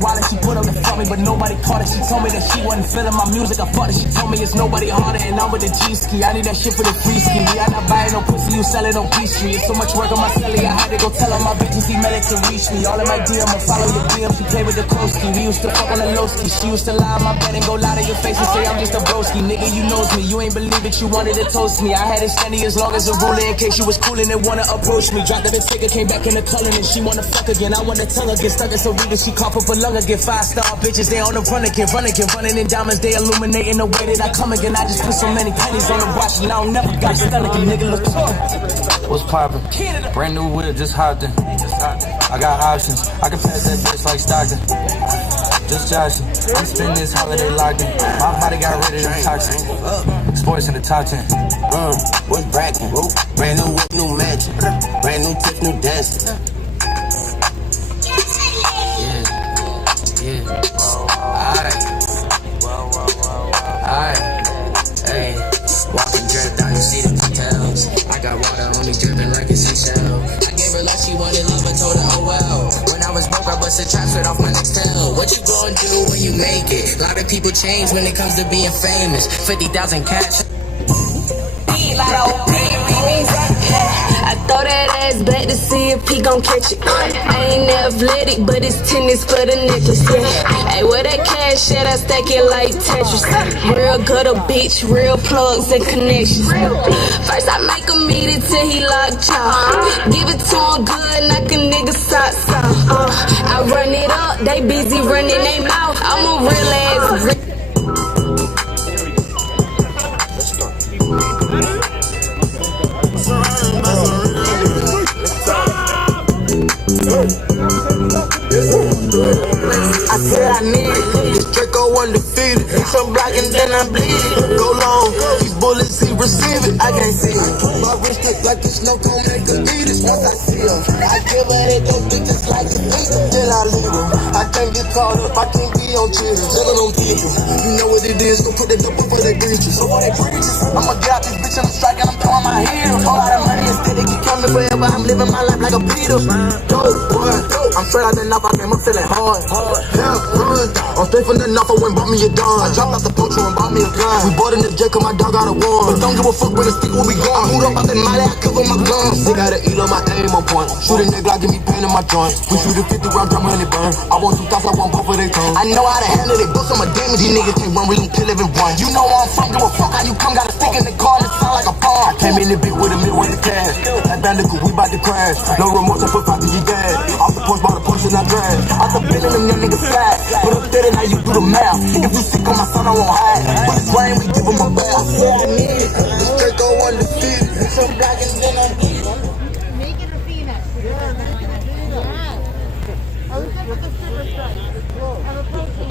wallet, she put up to fuck me, but nobody caught it. She told me that she wasn't feeling my music, I fucked it. She told me it's nobody harder, and I'm with the G-ski. I need that shit for the free ski. Yeah, I'm not buying no pussy, you selling on P-Street. It's so much work on my celly, I had to go tell her my bitches see medic to reach me. All in my DM, I follow your DM, she play with the close ski. We used to fuck on the low ski. She used to lie on my bed and go lie to your face and say I'm just a broski. Nigga, you knows me, you ain't believe it, you wanted to toast me. I had it steady as long as a ruler in case you was coolin' and wanna approach me. Dropped the big ticket, came back in the color and she wanna fuck again. I wanna tell her, get stuck in so real she cough up a lung again. 5-star bitches, they on the run again, running in diamonds, they illuminating the way that I come again. I just put so many pennies on the watch and I don't never got stomach, nigga, look. What's poppin'? Brand new whip, just hopped in. I got options, I can pass that bitch like Stockton. Just joshing, I'm spending this holiday locked in. My body got rid of the toxin. Sports in the top 10. What's brackin'? Brand new whip, new mansion. Brand new tip, new dancing. Yeah. Alright. Hey. Walking drip down, you see the details. I got water on me dripping like a seashell. I gave her like she wanted love, I told her, oh well. When I was broke, I busted traps right off my next tail. What you gonna do when you make it? A lot of people change when it comes to being famous. 50,000 cash. I throw that ass back to see if he gon' catch it. I ain't athletic, but it's tennis for the necklace. Hey, where that cash at? I stack it like Tetris. Real gutter bitch, real plugs and connections. First I make him eat it till he locked jaw. Give it to him good, knock a nigga socks off. I run it up, they busy running they mouth. I'm a real ass. I said I need it. This Draco undefeated. Some black and then I bleed it. Go long. These bullets, he receive it. I can't see it. My wrist look like the snow cone, make her eat it. Once I see her, I give her head, go dick just like a eater. Then I leave her. I can't get caught up, I can't be on cheaters. Living on people. You know what it is, go put it up before they breaches. So what they breaches, I'ma get out this bitch and I'm striking, I'm throwing my heels. Whole lot of money instead they keep coming forever. I'm living my life like a Beatle. Dope, boy. I'm straight out the knob, I came up feeling hard. Yeah, run. I'm straight from the knob, I went bought me a gun. I dropped out the poacher and bought me a gun. We bought in the jet cause my dog got a one. But don't give a fuck when the stick where we gone. I moved up out the Molly, I cover my guns. They gotta eat on my aim on point. Shoot a nigga, give me pain in my joint. We shoot a 50 round drum, honey burn. I want 2 thoughts, I want both of they tongue. I know how to handle it, books, I'm a damage. These niggas can't run, we don't kill everyone. You know where I'm from, give a fuck how you come. Got a stick in the car and it sound like a bomb. I came in the big with a midway to cash. That bandit, we bout to crash. No remorse, I put 5 to your dad. Off the porch, bought a Porsche and I drag. Out the building, them young niggas slide. But up there, now you do the math. If you sick on my son, I won't hide. But it's rain, we give him a bath. I said I need it. This Draco undefeated. Some black and then I need it. Make it a peanut. I was up with the super strike. Have a protein.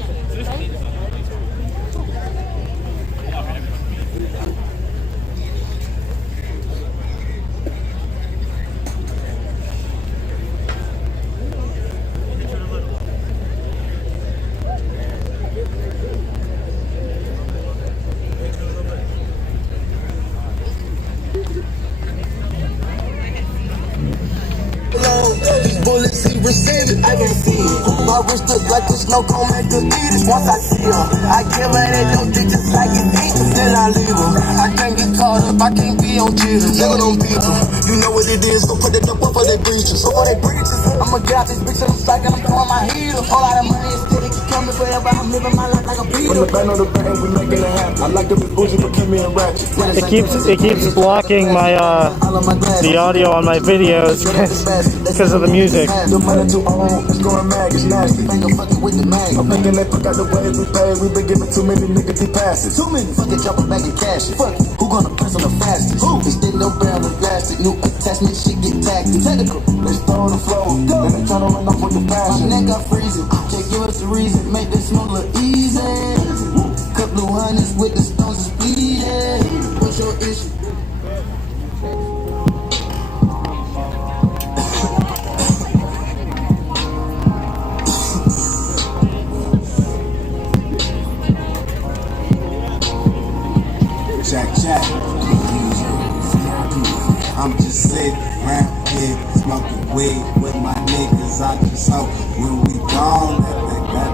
These bullets, he receive it. I can see it. My wrist look like the snow cone, make her eat it. Once I see her, I give her that little dick just like it eat. Then I leave her. I can't get caught up, I can't be on cheaters. Living on people. You know what it is, go put it up before they breaches. So for they breaches, I'ma get out this bitch and I'm striking, I'm throwing my heels. Whole lot of money instead of keep coming forever. I'm living my life like a Beatle. From the band on the band, we making it happen. I like them as bougie, but keep me in ratchet. It keeps blocking my the audio on my videos because of the music. The money too old, it's going mad, it's nasty. I'm thinking they forgot the way we pay. We been giving too many niggas he passes. Too many, fuck it, drop it back and cash it. Fuck it, who gonna press on the fastest? Who? It's still no barrel of plastic. New attachment, shit get taxed. Technical, Let's throw the flow, then they try to run off with the my passion. neck got freezing. Can't give us the reason, make this smooth look easy. Cut blue hundreds with the stones is bleeding. What's your issue? Jack. I'm just sitting around here smoking weed with my niggas. I just hope when we gone that they got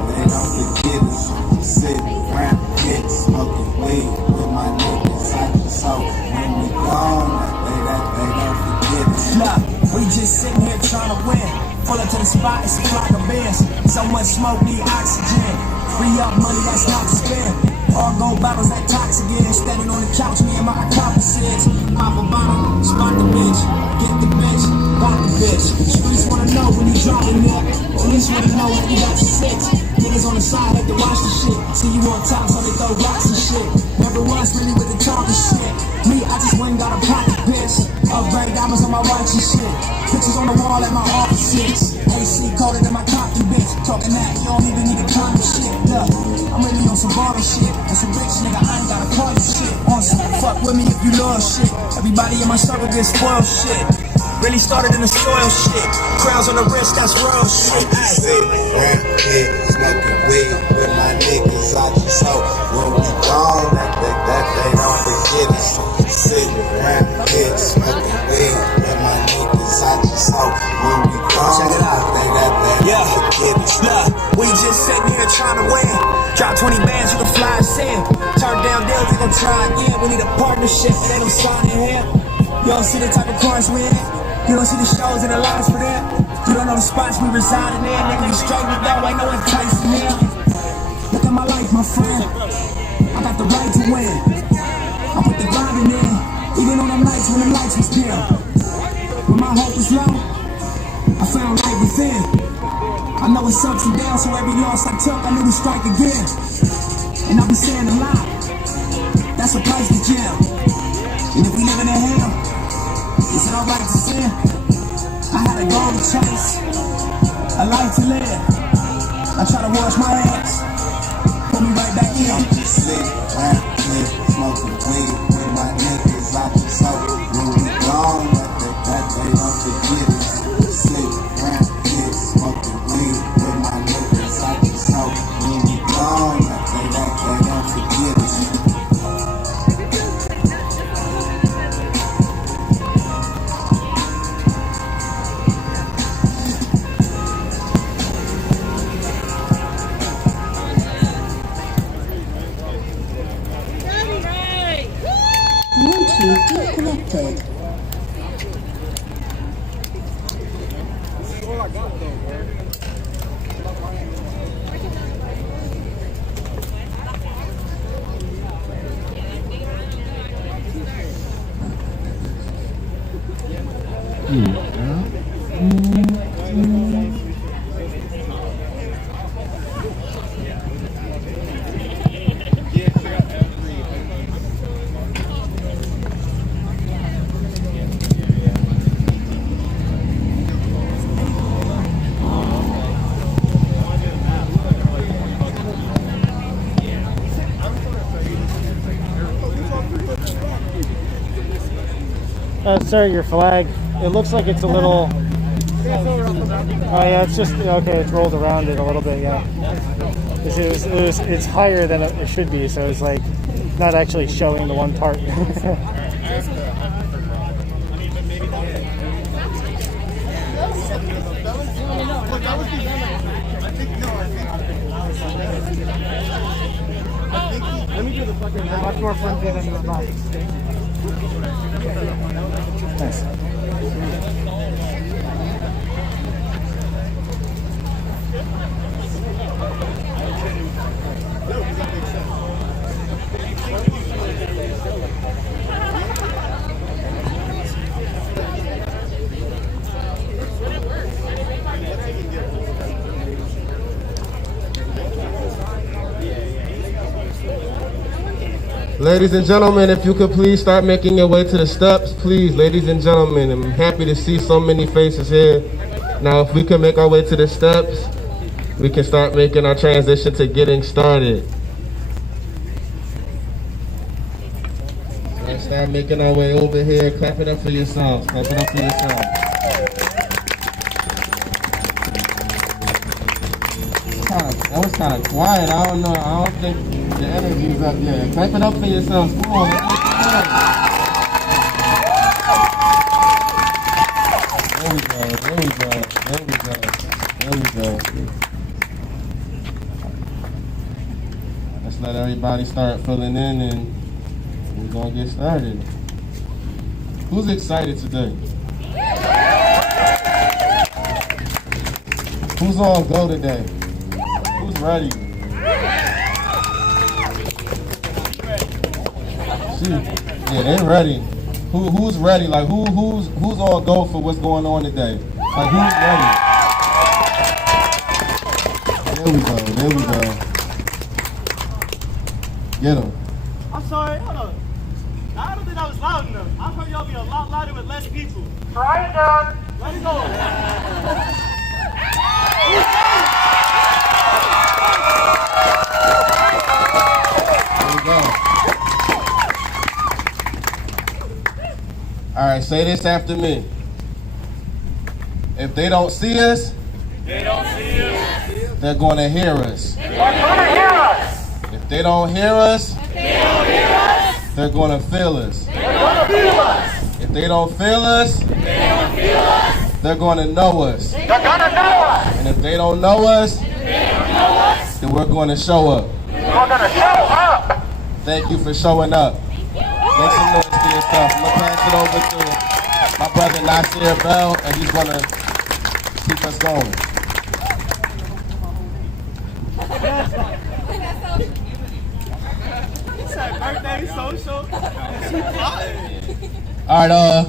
the spot, it's a flock of bears. So much smoke, need oxygen. Free up money that's not to spare. All gold bottles that toxic again. Standing on the couch, me and my accomplices. Pop a bottle, spot the bitch. Get the bitch, pop the bitch. Streets wanna know when you dropping up. Police wanna know when you got your six. Niggas on the side like to watch the shit. See you on top, so they throw rocks and shit. Never once really with the talking shit. Me, I just went and got a pocket bitch. Upgrade diamonds on my watch and shit. Pictures on the wall at my offices. AC colder than my cocky bitch. Talking that, you don't even need a kind of shit. Look, I'm really on some baller shit. And some rich nigga, I ain't gotta call you shit. On some fuck with me if you love shit. Everybody in my circle gets spoiled shit. Really started in the soil shit. Crowns on the wrist, that's real shit. Sitting around here, smoking weed with my niggas. I just hope when we gone, that they don't forget us. Sitting around here, smoking weed with my niggas. I just hope when we gone, that they don't forget us. Look, we just sitting here trying to win. Drop 20 bands, you can fly us in. Turn down deals, we gon' try again. We need a partnership, it ain't no sign in here. You don't see the type of cars we in. You don't see the shows and the lines for them. You don't know the spots we reside in there. Nigga, we straight with that, ain't no enticing there. Look at my life, my friend. I got the right to win. I put the drive in there, even on them nights when the lights was dim. When my hope was low, I found light within. I know it's ups and downs, so every loss I took, I knew to strike again. And I'll be saying a lot. That's a price to jail. And if we live in a hell, is it alright to sin? I had a goal to chase, a life to live. I try to wash my hands, put me right back in. Sit around here, smoking weed with my niggas. I just hope when we gone, that they don't forget us. Sit around here, smoking weed with my niggas. I just hope when we gone, that they don't forget us. Disconnected. Sir, your flag. It looks like it's a little. Oh yeah, it's just okay. It's rolled around it a little bit. Yeah, it's higher than it should be, so it's like not actually showing the one part. Let me do the fucking much more flimsy than the box. Nice. Ladies and gentlemen, if you could please start making your way to the steps, please, ladies and gentlemen. I'm happy to see so many faces here. Now, if we can make our way to the steps, we can start making our transition to getting started. Let's start making our way over here. Clap it up for yourselves. Clap it up for yourselves. That was kind of quiet. I don't know. I don't think the energy's up there. Clap it up for yourselves. Come on. There we go. There we go. There we go. There we go. Let's let everybody start filling in and we're going to get started. Who's excited today? Who's on go today? Who's ready? Yeah, they ready. Who's ready? Like who's on go for what's going on today? Like who's ready? There we go. Get him. I'm sorry, hold on. I don't think that was loud enough. I've heard y'all be a lot louder with less people. Try it down. Let it go. There we go. All right, say this after me. If they don't see us, they're going to hear us. If they don't hear us, they're going to feel us. If they don't feel us, they're going to know us. And if they don't know us, then we're going to show up. Thank you for showing up. Make some noise for yourself. I'm going to pass it over to my brother Nasir Bell, and he's going to keep us going. Birthday social. All right,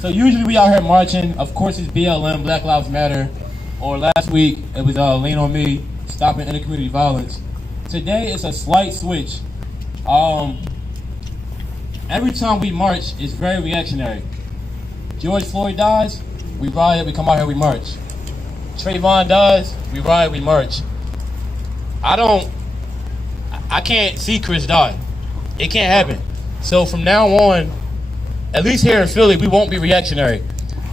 so usually we out here marching. Of course, it's BLM, Black Lives Matter. Or last week, it was Lean on Me, stopping intercommunity violence. Today, it's a slight switch. Every time we march, it's very reactionary. George Floyd dies, we riot, we come out here, we march. Trayvon dies, we riot, we march. I can't see Chris die. It can't happen. So from now on, at least here in Philly, we won't be reactionary.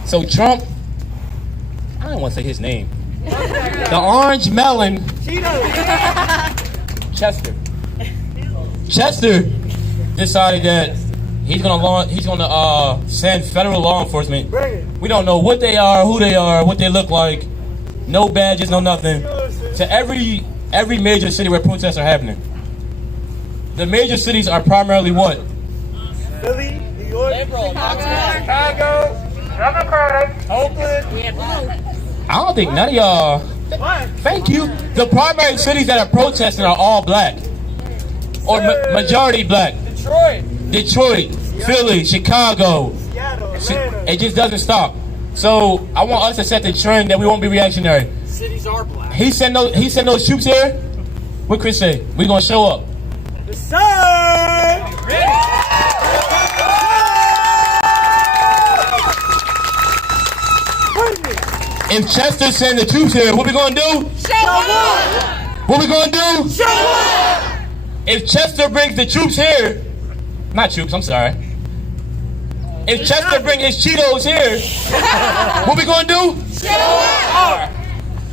So Trump, I don't want to say his name. The orange melon, Chester decided that he's gonna send federal law enforcement. We don't know what they are, who they are, what they look like. No badges, no nothing. To every major city where protests are happening. The major cities are primarily what? Philly, New York, Chicago, Democratic, Oakland. I don't think none of y'all. Thank you. The primary cities that are protesting are all black. Or majority black. Detroit, Philly, Chicago. It just doesn't stop. So I want us to set the trend that we won't be reactionary. Cities are black. He sent those troops here. What Chris say? We gonna show up. If Chester send the troops here, what we gonna do? Show up! What we gonna do? Show up! If Chester brings the troops here, not troops, I'm sorry. If Chester brings his Cheetos here, what we gonna do? Show up!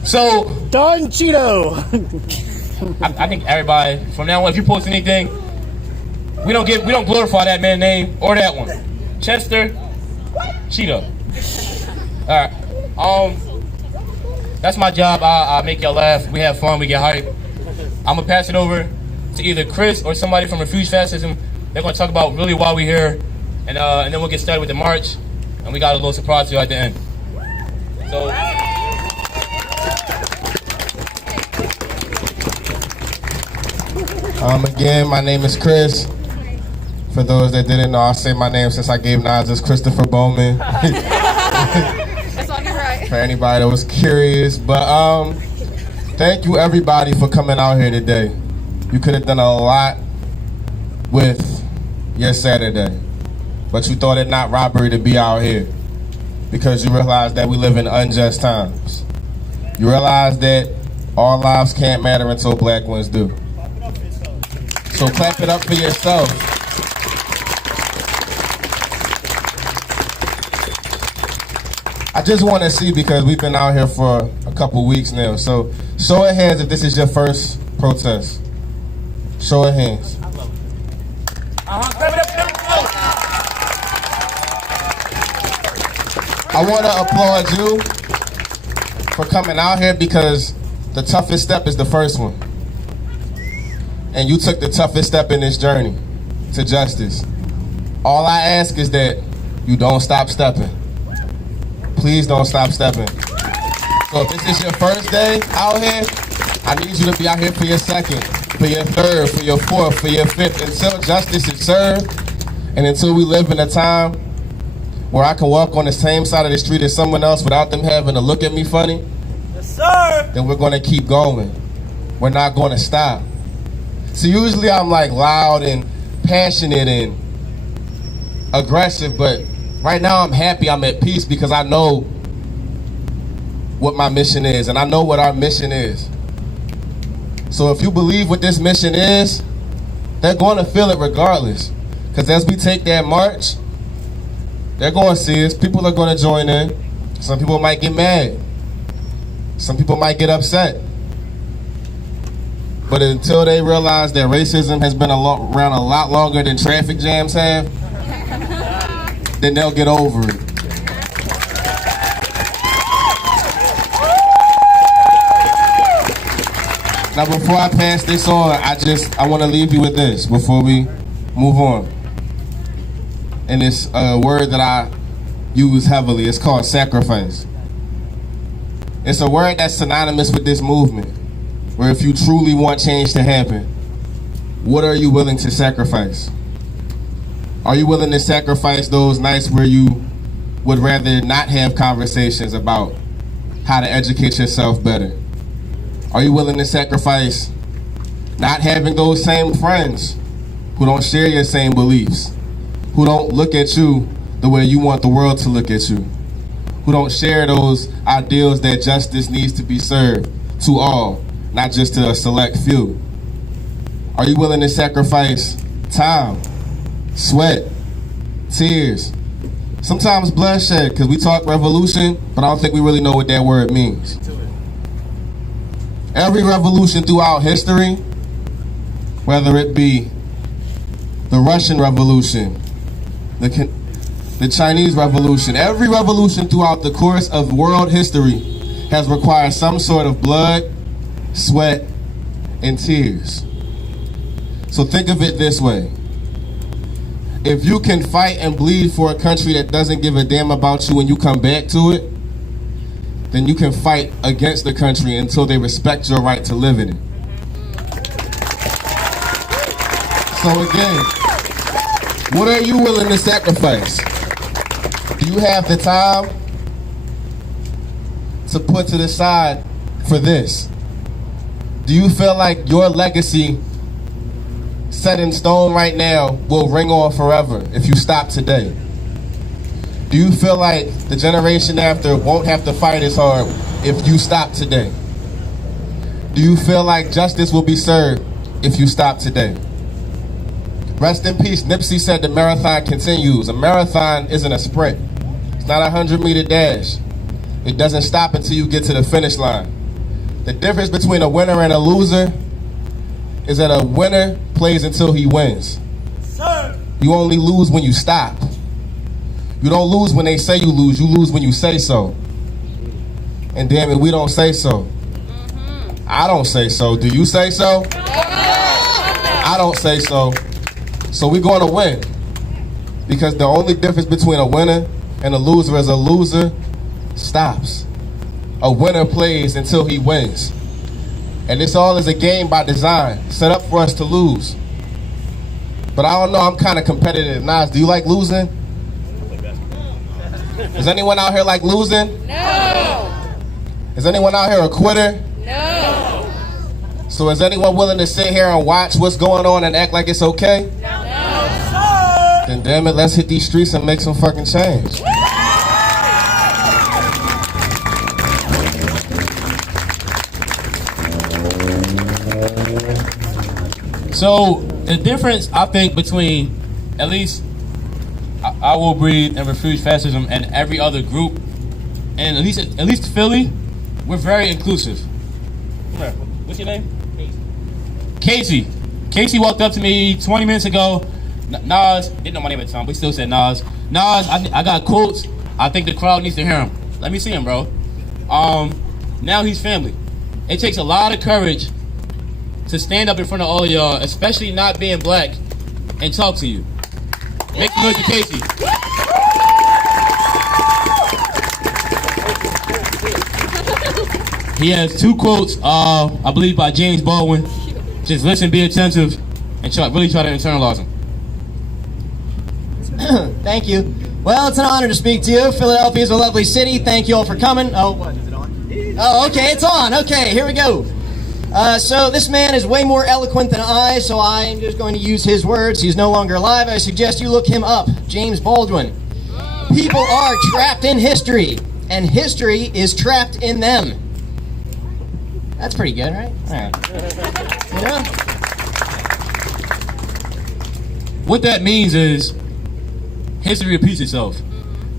So, Don Cheeto. I think everybody, from now on, if you post anything, we don't glorify that man's name or that one. Chester, Cheeto. All right. That's my job. I make y'all laugh. We have fun. We get hype. I'm gonna pass it over to either Chris or somebody from Refuge Fascism. They're gonna talk about really why we're here, and then we'll get started with the march. And we got a little surprise for you at the end. So. Again, my name is Chris. For those that didn't know, I'll say my name since I gave nods as Christopher Bowman. That's on your right. For anybody that was curious. But thank you everybody for coming out here today. You could have done a lot with your Saturday, but you thought it not robbery to be out here because you realize that we live in unjust times. You realize that all lives can't matter until black ones do. So clap it up for yourself. I just want to see, because we've been out here for a couple weeks now. So show of hands if this is your first protest. Show of hands. I want to applaud you for coming out here because the toughest step is the first one. And you took the toughest step in this journey to justice. All I ask is that you don't stop stepping. Please don't stop stepping. So if this is your first day out here, I need you to be out here for your second, for your third, for your fourth, for your fifth, until justice is served, and until we live in a time where I can walk on the same side of the street as someone else without them having to look at me funny. Yes, sir. Then we're gonna keep going. We're not gonna stop. So usually I'm like loud and passionate and aggressive, but right now I'm happy, I'm at peace because I know what my mission is and I know what our mission is. So if you believe what this mission is, they're gonna feel it regardless. Because as we take that march, they're gonna see us, people are gonna join in. Some people might get mad. Some people might get upset. But until they realize that racism has been around a lot longer than traffic jams have, then they'll get over it. Now before I pass this on, I want to leave you with this before we move on. And it's a word that I use heavily. It's called sacrifice. It's a word that's synonymous with this movement, where if you truly want change to happen, what are you willing to sacrifice? Are you willing to sacrifice those nights where you would rather not have conversations about how to educate yourself better? Are you willing to sacrifice not having those same friends who don't share your same beliefs, who don't look at you the way you want the world to look at you, who don't share those ideals that justice needs to be served to all, not just to a select few? Are you willing to sacrifice time, sweat, tears, sometimes bloodshed? Because we talk revolution, but I don't think we really know what that word means. Every revolution throughout history, whether it be the Russian Revolution, the Chinese Revolution, every revolution throughout the course of world history has required some sort of blood, sweat, and tears. So think of it this way. If you can fight and bleed for a country that doesn't give a damn about you when you come back to it, then you can fight against the country until they respect your right to live in it. So again, what are you willing to sacrifice? Do you have the time to put to the side for this? Do you feel like your legacy set in stone right now will ring on forever if you stop today? Do you feel like the generation after won't have to fight as hard if you stop today? Do you feel like justice will be served if you stop today? Rest in peace. Nipsey said the marathon continues. A marathon isn't a sprint. It's not a 100-meter dash. It doesn't stop until you get to the finish line. The difference between a winner and a loser is that a winner plays until he wins. Sir. You only lose when you stop. You don't lose when they say you lose when you say so. And damn it, we don't say so. I don't say so. Do you say so? I don't say so. So we're going to win. Because the only difference between a winner and a loser is a loser stops. A winner plays until he wins. And this all is a game by design, set up for us to lose. But I don't know, I'm kind of competitive. Nas, do you like losing? Is anyone out here like losing? No. Is anyone out here a quitter? No. So is anyone willing to sit here and watch what's going on and act like it's okay? No. Then damn it, let's hit these streets and make some fucking change. So the difference, I think, between at least I Will Breathe and Refuse Fascism and every other group, and at least Philly, we're very inclusive. What's your name? Casey. Casey walked up to me 20 minutes ago. Nas, didn't know my name at the time, but he still said Nas. Nas, I got quotes. I think the crowd needs to hear him. Let me see him, bro. Now he's family. It takes a lot of courage to stand up in front of all of y'all, especially not being black, and talk to you. Make some noise for Casey. He has two quotes, I believe by James Baldwin. Just listen, be attentive, and really try to internalize them. Thank you. Well, it's an honor to speak to you. Philadelphia is a lovely city. Thank you all for coming. Oh, what, is it on? Oh, okay, it's on. Okay, here we go. So this man is way more eloquent than I, so I'm just going to use his words. He's no longer alive. I suggest you look him up. James Baldwin. People are trapped in history, and history is trapped in them. That's pretty good, right? All right. You know? What that means is history repeats itself.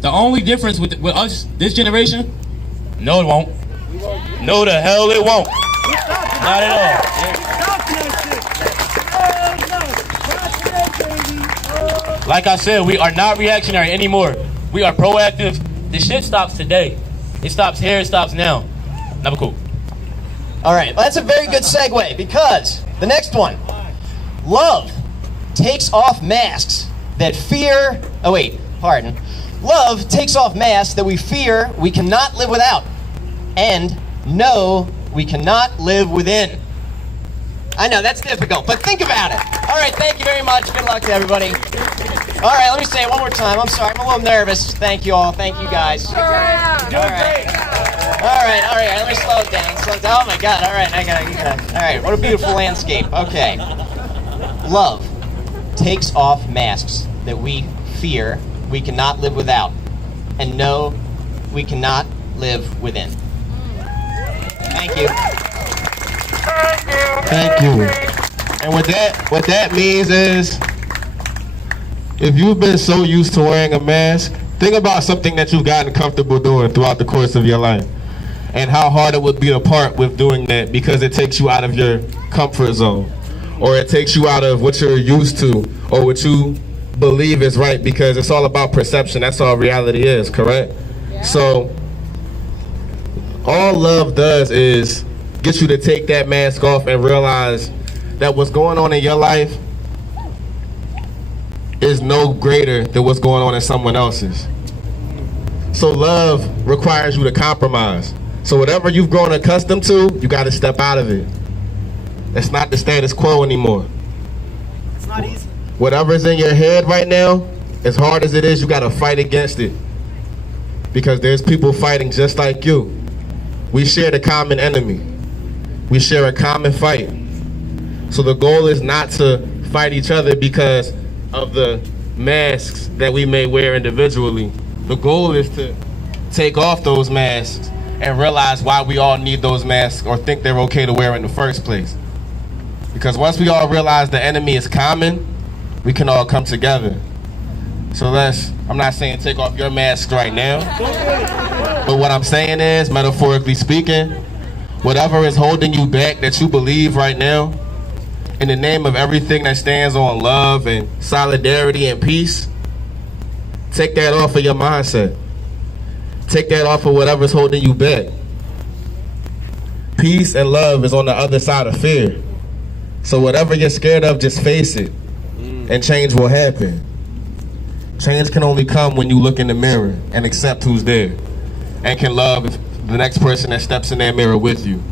The only difference with us, this generation, no it won't. No the hell it won't. Not at all. Like I said, we are not reactionary anymore. We are proactive. The shit stops today. It stops here, it stops now. Never cool. All right, well, that's a very good segue because the next one, love takes off masks that fear, love takes off masks that we fear we cannot live without and know we cannot live within. I know, that's difficult, but think about it. All right, thank you very much. Good luck to everybody. All right, let me say it one more time. I'm sorry, I'm a little nervous. Thank you all. Thank you guys. All right. Let me slow it down. Oh my God. All right, I gotta. All right, what a beautiful landscape. Okay. Love takes off masks that we fear we cannot live without and know we cannot live within. Thank you. Thank you. And what that means is, if you've been so used to wearing a mask, think about something that you've gotten comfortable doing throughout the course of your life and how hard it would be to part with doing that because it takes you out of your comfort zone or it takes you out of what you're used to or what you believe is right, because it's all about perception. That's all reality is, correct? Yeah. So all love does is get you to take that mask off and realize that what's going on in your life is no greater than what's going on in someone else's. So love requires you to compromise. So whatever you've grown accustomed to, you got to step out of it. It's not the status quo anymore. It's not easy. Whatever's in your head right now, as hard as it is, you got to fight against it. Because there's people fighting just like you. We share the common enemy. We share a common fight. So the goal is not to fight each other because of the masks that we may wear individually. The goal is to take off those masks and realize why we all need those masks or think they're okay to wear in the first place. Because once we all realize the enemy is common, we can all come together. So I'm not saying take off your mask right now, but what I'm saying is, metaphorically speaking, whatever is holding you back that you believe right now, in the name of everything that stands on love and solidarity and peace, take that off of your mindset. Take that off of whatever's holding you back. Peace and love is on the other side of fear. So whatever you're scared of, just face it, and change will happen. Change can only come when you look in the mirror and accept who's there, and can love the next person that steps in that mirror with you,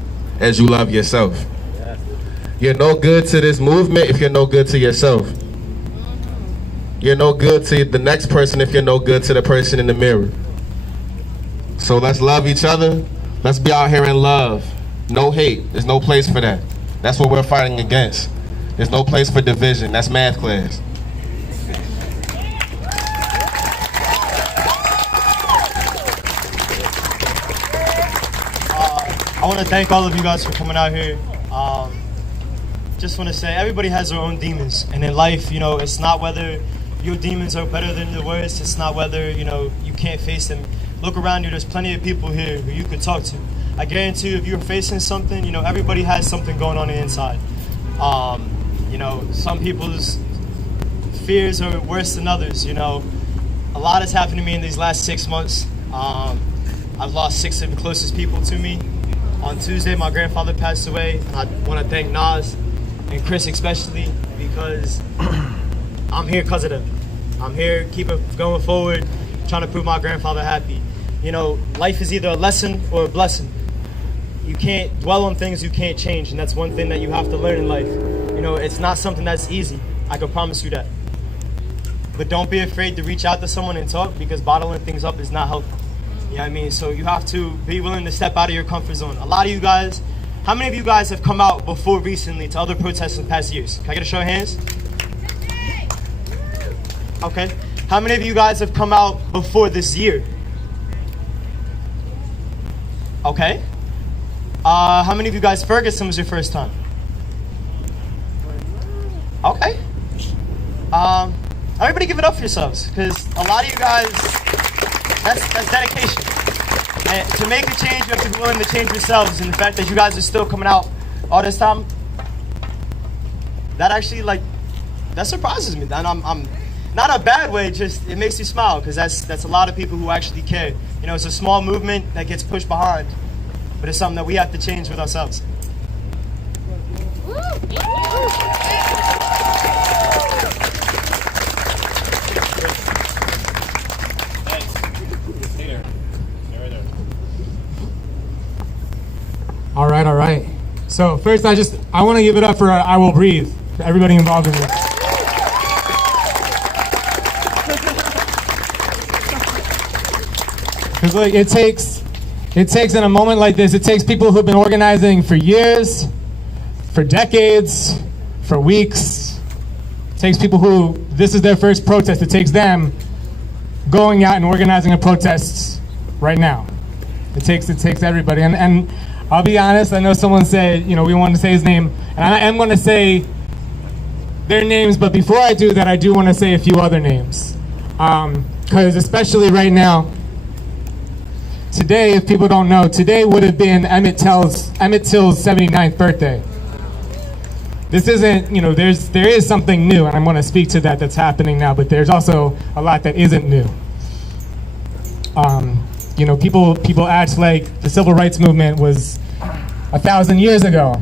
as you love yourself. You're no good to this movement if you're no good to yourself. You're no good to the next person if you're no good to the person in the mirror. So let's love each other. Let's be out here in love. No hate. There's no place for that. That's what we're fighting against. There's no place for division. That's math class. I want to thank all of you guys for coming out here. Just want to say everybody has their own demons, and in life, it's not whether your demons are better than the worst. It's not whether you can't face them. Look around you. There's plenty of people here who you could talk to. I guarantee you, if you're facing something, everybody has something going on the inside. Some people's fears are worse than others. A lot has happened to me in these last 6 months. I've lost 6 of the closest people to me. On Tuesday, my grandfather passed away, and I want to thank Nas and Chris especially, because I'm here because of them. I'm here, keep it going forward, trying to prove my grandfather happy. Life is either a lesson or a blessing. you can't dwell on things you can't change, and that's one thing that you have to learn in life. You know, it's not something that's easy. I can promise you that. But don't be afraid to reach out to someone and talk, because bottling things up is not healthy. You know what I mean? So you have to be willing to step out of your comfort zone. A lot of you guys, how many of you guys have come out before recently to other protests in the past years? Can I get a show of hands? Okay. How many of you guys have come out before this year? Okay. How many of you guys, Ferguson was your first time? Okay. Everybody give it up for yourselves, because a lot of you guys, that's dedication. And to make a change, you have to be willing to change yourselves. And the fact that you guys are still coming out all this time, that actually, like, that surprises me. And I'm not a bad way, just it makes you smile, because that's a lot of people who actually care. You know, it's a small movement that gets pushed behind, but it's something that we have to change with ourselves. All right. So first, I want to give it up for I Will Breathe, for everybody involved in this. Because like it takes in a moment like this, it takes people who've been organizing for years, for decades, for weeks. It takes people who this is their first protest. It takes them going out and organizing a protest right now. It takes everybody. And I'll be honest, I know someone said, you know, we wanted to say his name, and I am going to say their names, but before I do that, I do want to say a few other names. Because especially right now, today, if people don't know, today would have been Emmett Till's 79th birthday. This isn't, you know, there is something new, and I'm going to speak to that's happening now, but there's also a lot that isn't new. You know, people act like the civil rights movement was 1,000 years ago,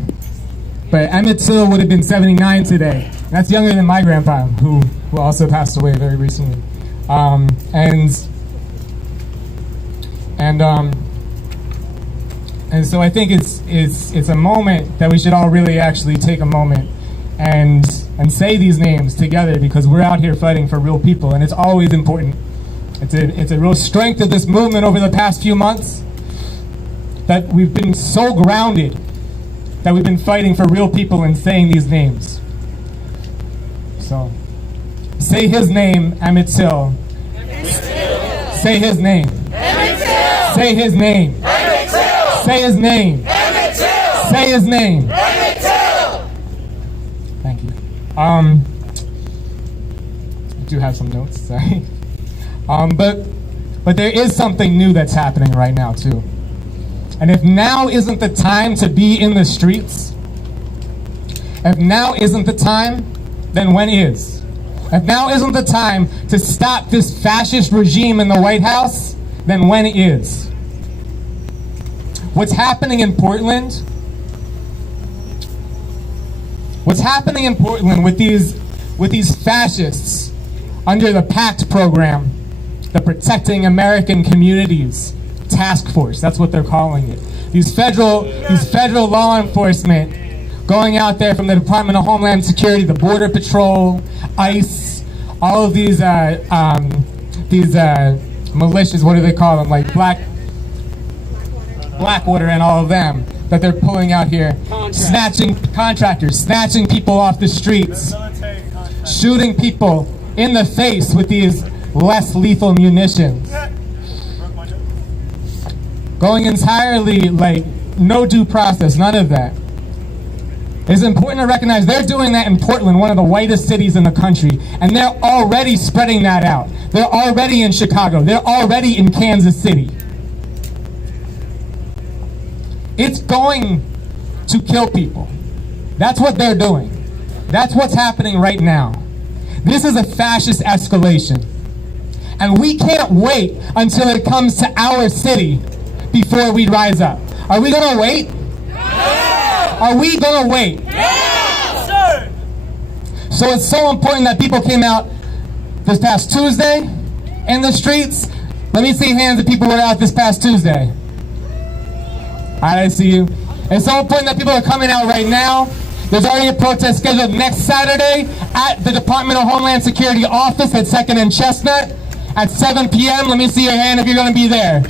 but Emmett Till would have been 79 today. That's younger than my grandpa, who also passed away very recently. And so I think it's a moment that we should all really actually take a moment and say these names together, because we're out here fighting for real people, and it's always important. It's a real strength of this movement over the past few months that we've been so grounded that we've been fighting for real people and saying these names. So, say his name, Emmett Till. Say his name. Say his name. Say his name. Say his name. Thank you. I do have some notes, sorry. But there is something new that's happening right now too. And if now isn't the time to be in the streets, if now isn't the time, then when is? If now isn't the time to stop this fascist regime in the White House, then when is? What's happening in Portland? What's happening in Portland with these fascists under the PACT program, the Protecting American Communities Task Force, that's what they're calling it. These federal law enforcement going out there from the Department of Homeland Security, the Border Patrol, ICE, all of these militias, what do they call them? Like Blackwater and all of them that they're pulling out here, snatching people off the streets, shooting people in the face with these less lethal munitions. Going entirely like no due process, none of that. It's important to recognize they're doing that in Portland, one of the whitest cities in the country, and they're already spreading that out. They're already in Chicago. They're already in Kansas City. It's going to kill people. That's what they're doing. That's what's happening right now. This is a fascist escalation. And we can't wait until it comes to our city before we rise up. Are we going to wait? Yeah. Are we going to wait? Yeah. Sir. So it's so important that people came out this past Tuesday in the streets. Let me see hands of people who were out this past Tuesday. I see you. It's so important that people are coming out right now. There's already a protest scheduled next Saturday at the Department of Homeland Security office at 2nd and Chestnut at 7 p.m. Let me see your hand if you're going to be there.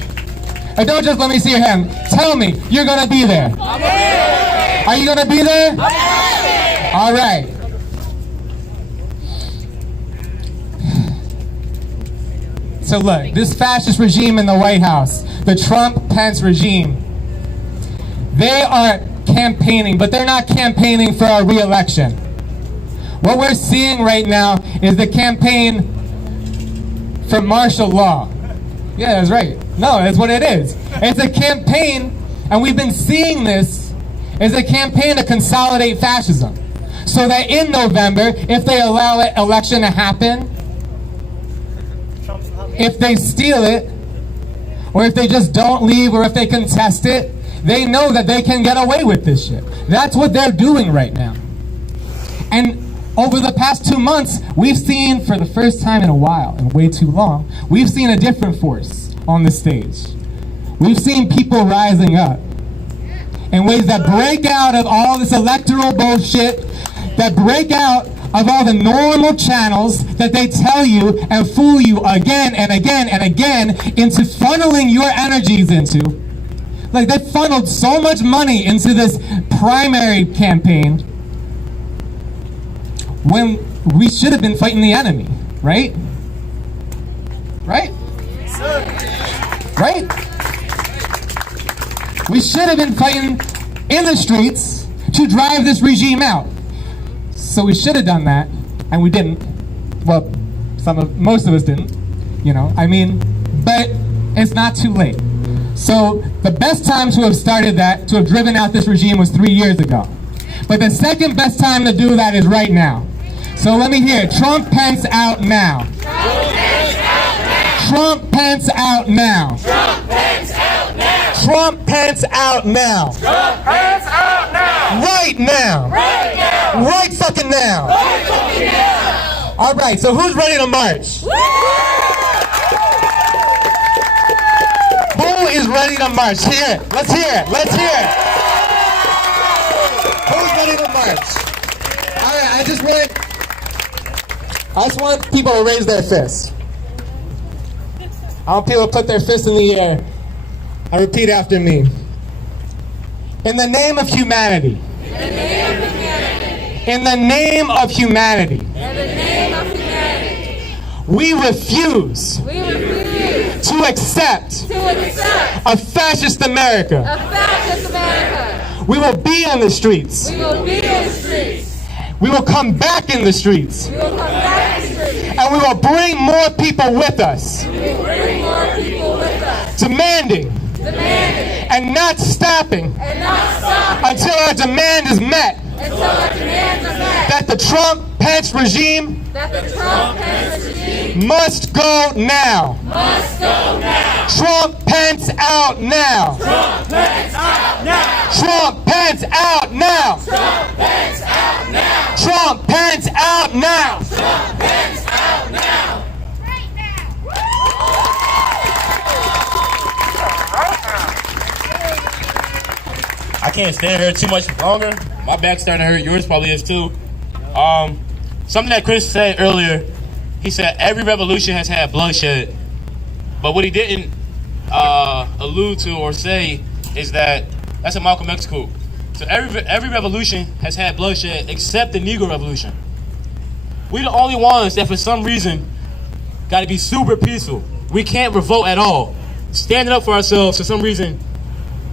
Or don't just let me see your hand. Tell me you're going to be there. Are you going to be there? All right. So look, this fascist regime in the White House, the Trump-Pence regime, they are campaigning, but they're not campaigning for a re-election. What we're seeing right now is the campaign for martial law. Yeah, that's right. No, that's what it is. It's a campaign, and we've been seeing this as a campaign to consolidate fascism. So that in November, if they allow an election to happen, if they steal it, or if they just don't leave, or if they contest it, they know that they can get away with this shit. That's what they're doing right now. And over the past 2 months, we've seen, for the first time in a while, and way too long, we've seen a different force on the stage. We've seen people rising up in ways that break out of all this electoral bullshit, that break out of all the normal channels that they tell you and fool you again and again and again into funneling your energies into. Like, they funneled so much money into this primary campaign when we should have been fighting the enemy, right? Right? Right? We should have been fighting in the streets to drive this regime out. So we should have done that, and we didn't. Well, most of us didn't, you know. I mean, but it's not too late. So the best time to have started that, to have driven out this regime, was 3 years ago. But the second best time to do that is right now. So let me hear it. Trump, Pence out now. Trump, Pence out now. Trump, Pence out now. Trump, Pence out now. Trump, Pence out now. Right now. Right now. Right fucking now. Right fucking now. All right, so who's ready to march? Who is ready to march? Hear it. Let's hear it. Let's hear it. Who's ready to march? All right, I just want people to raise their fists. I want people to put their fists in the air and repeat after me. In the name of humanity. In the name of humanity. We refuse to accept a fascist America. We will be on the streets. We will come back in the streets. And we will bring more people with us. Demanding and not stopping until our demand is met. That the Trump-Pence regime must go now. Trump-Pence out now. Trump-Pence out now. Trump-Pence out now. Trump-Pence out now. Trump-Pence out now. Trump-Pence out now. Right now. I can't stand here too much longer. My back's starting to hurt. Yours probably is too. Something that Chris said earlier, he said every revolution has had bloodshed. But what he didn't allude to or say is that that's a Malcolm X quote. So every revolution has had bloodshed except the Negro Revolution. We're the only ones that for some reason got to be super peaceful. We can't revolt at all. Standing up for ourselves for some reason,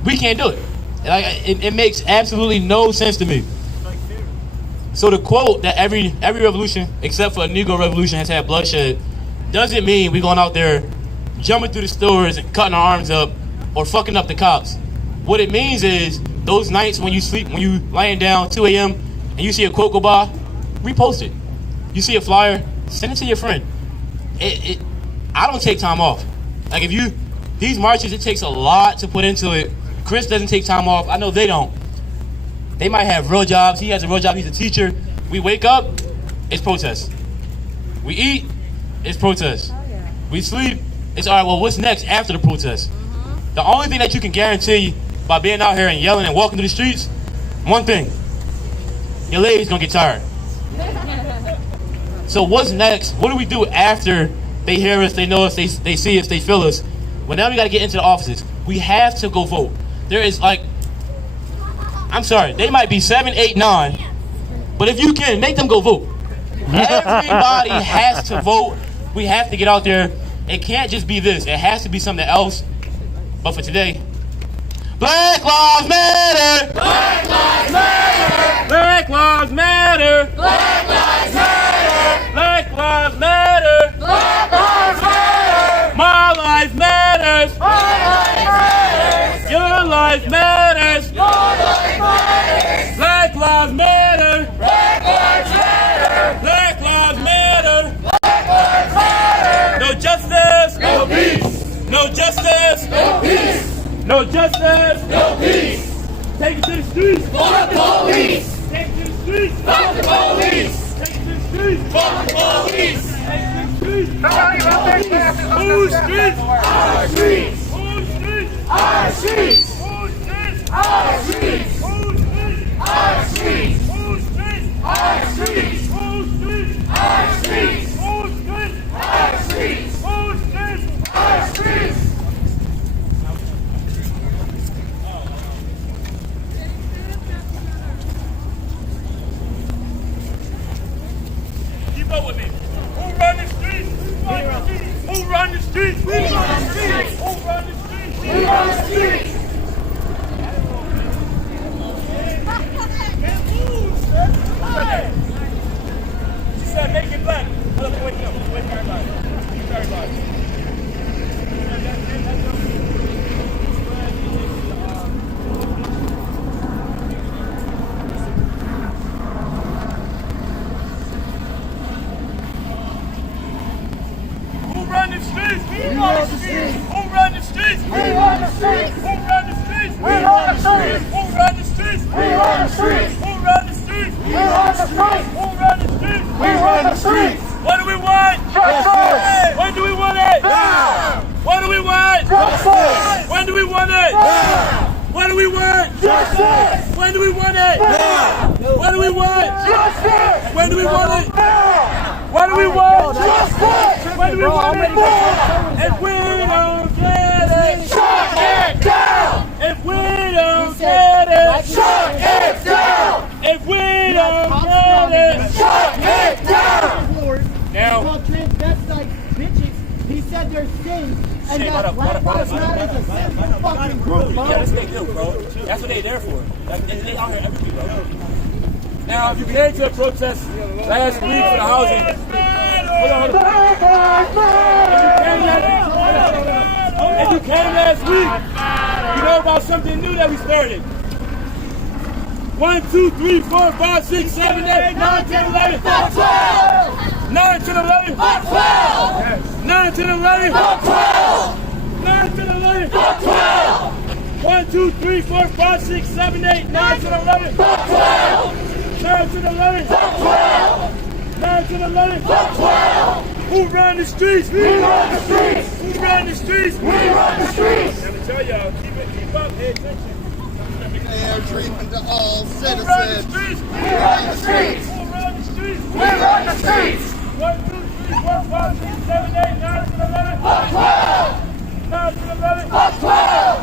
we can't do it. Like, it makes absolutely no sense to me. So the quote that every revolution except for a Negro Revolution has had bloodshed doesn't mean we're going out there jumping through the stores and cutting our arms up or fucking up the cops. What it means is those nights when you sleep, when you lying down 2 a.m. and you see a quote go by, repost it. You see a flyer, send it to your friend. I don't take time off. Like these marches, it takes a lot to put into it. Chris doesn't take time off. I know they don't. They might have real jobs. He has a real job. He's a teacher. We wake up, it's protest. We eat, it's protest. We sleep, it's all right, well, what's next after the protest? The only thing that you can guarantee by being out here and yelling and walking through the streets, one thing, your legs gonna get tired. So what's next? What do we do after they hear us, they know us, they see us, they feel us? Well, now we gotta get into the offices. We have to go vote. There is like, I'm sorry, they might be 7, 8, 9, but if you can, make them go vote. Everybody has to vote. We have to get out there. It can't just be this. It has to be something else. But for today, Black Lives Matter! Black Lives Matter! Black Lives Matter! Black Lives Matter! Black Lives Matter! Black Lives Matter! My life matters! My life matters! Your life matters! Your life matters! Black Lives Matter! Black Lives Matter! Black Lives Matter! Black Lives Matter! No justice! No peace! No justice! No peace! No justice! No peace! Take it to the streets! Fuck the police! Take it to the streets! Fuck the police! Take it to the streets! Fuck the police! Take it to the streets! Somebody out there says whose streets? Our streets! Whose streets? Our streets! Whose streets? Our streets! Whose streets? Our streets! Whose streets? Our streets! Whose streets? Our streets! Whose streets? Our streets! Whose streets? Our streets! Keep up with me. Who run the streets? Who run the streets? Who run the streets? Who run the streets? Who run the streets? She said, make it black. Hold up, wait for everybody. Wait for everybody. Who run the streets? We run the streets. Who run the streets? We run the streets. Who run the streets? We run the streets. Who run the streets? We run the streets. Who run the streets? We run the streets. Who run the streets? We run the streets. What do we want? Justice. When do we want it? Now. What do we want? Justice. When do we want it? Now. What do we want? Justice. When do we want it? Now. What do we want? Justice. When do we want it? Now. What do we want? Justice. When do we want it? Now. If we don't get it, shut it down. If we don't get it, shut it down. If we don't get it, shut it down. Now, well, transvestite bitches, he said they're safe, and that Black Lives Matter is a simple fucking group, bro. Yeah, that's what they do, bro. That's what they there for. They out here every week, bro. Now, if you came to a protest last week for the housing, hold on. If you came last week, you know about something new that we started. 1, 2, 3, 4, 5, 6, 7, 8, 9, 10, 11, 12. 9 to the 11. 12. 9 to the 11. 12. 9 to the 11. 12. 1, 2, 3, 4, 5, 6, 7, 8, 9 to the 11. 12. 9 to the 11. 12. 9 to the 11. 12. Who run the streets? We run the streets. Who run the streets? We run the streets. Let me tell y'all, keep up, pay attention. Fair treatment to all citizens. Who run the streets? We run the streets. Who run the streets? We run the streets. 1, 2, 3, 4, 5, 6, 7, 8, 9 to the 11. 12. 9 to the 11. 12.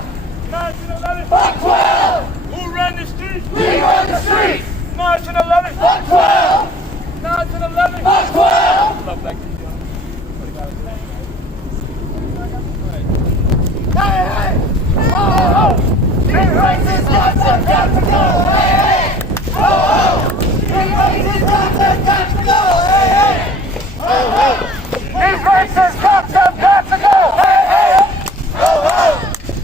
9 to the 11. 12. Who run the streets? We run the streets. 9 to the 11. 12. 9 to the 11. 12. Hey, hey. Oh, oh. Big racist got to go. Hey, hey. Oh, oh. Big racist got to go. Hey, hey. Oh, oh. These racists got to go. Hey, hey. Oh, oh.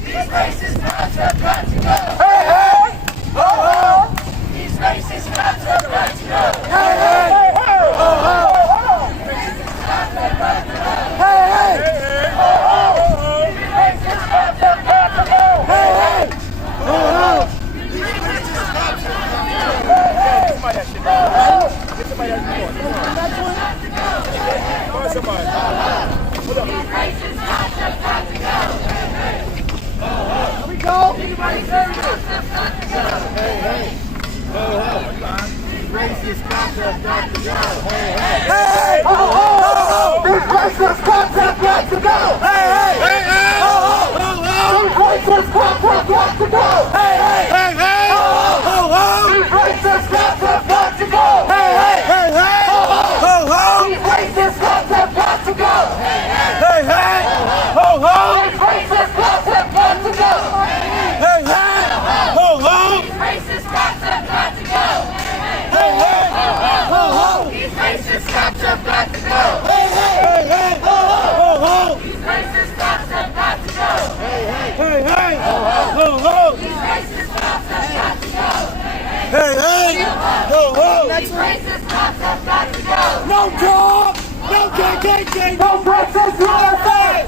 These racists got to go. Hey, hey. Oh, oh. These racists got to go. Hey, hey. Oh, oh. These racists got to go. Hey, hey. Oh, oh. These racists got to go. Hey, hey. Oh, oh. These racists got to go. Hey, hey. racist concept got to go. Hey, ho, ho, ho. This racist concept got to go. Hey, ho, ho, ho. This racist concept got to go. Hey, ho, ho, ho. This racist concept got to go. Hey, ho, ho, ho. This racist concept got to go. Hey, ho, ho. This racist concept got to go. Hey, ho, ho. These racist cops have got to go. Hey, ho, ho. These racist cops have got to go. Hey, ho, ho. These racist cops have got to go. Hey, ho, ho. These racist cops have got to go. Hey, ho, ho. These racist cops have got to go. No cop, no KKK, no racist USA.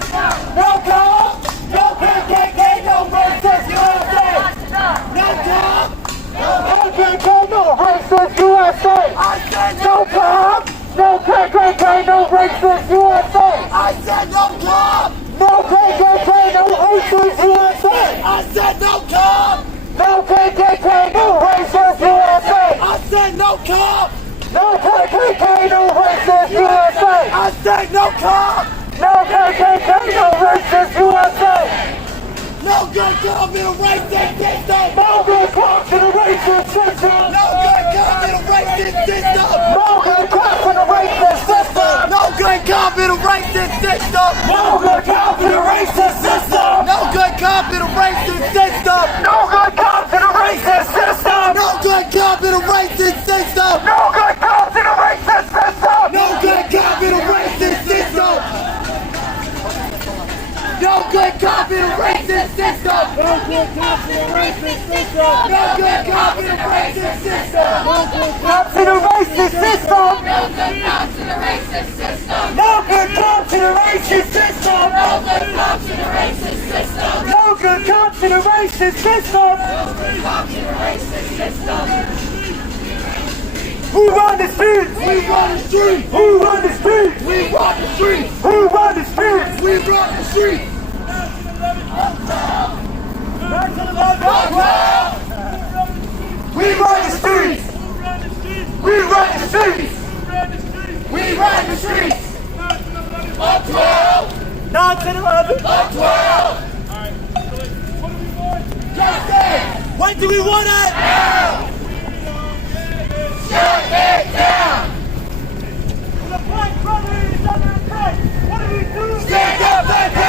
No cop, no KKK, no racist USA. No cop, no KKK, no racist USA. I said no cop, no KKK, no racist USA. I said no cop, no KKK, no racist USA. I said no cop, no KKK, no racist USA. I said no cop, no KKK, no racist USA. I said no cop, no KKK, no racist USA. No good cops in a racist system. No good cops in a racist system. No good cops in a racist system. No good cops in a racist system. No good cop in a racist system. No good cops in a racist system. No good cop in a racist system. No good cops in a racist system. No good cop in a racist system. No good cops in a racist system. No good cop in a racist system. No good cop in a racist system. No good cops in a racist system. No good cop in a racist system. No good cops in a racist system. No good cops in a racist system. No good cops in a racist system. No good cops in a racist system. No good cops in a racist system. No good cops in a racist system. Who run the streets? We run the streets. Who run the streets? We run the streets. Who run the streets? We run the streets. We run the streets. We run the streets. We run the streets. Up 12. 9 to 11. Up 12. Justice. When do we want it? Now. Shut it down! The black brother is under attack! What do we do? Stand up, baby!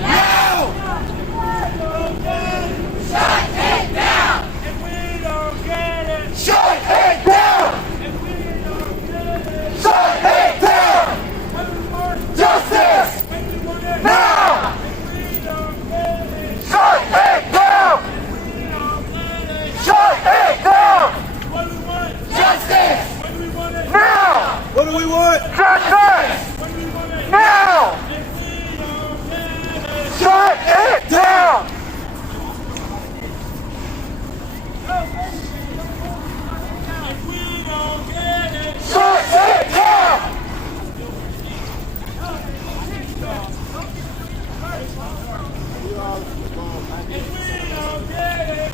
Now! Shut it down! If we don't get it! Shut it down! If we don't get it! Shut it down! Justice! Now! Shut it down! Shut it down! What do we want? Justice! When do we want it? Now! What do we want? Justice! When do we want it? Now! Shut it down! If we don't get it, shut it down!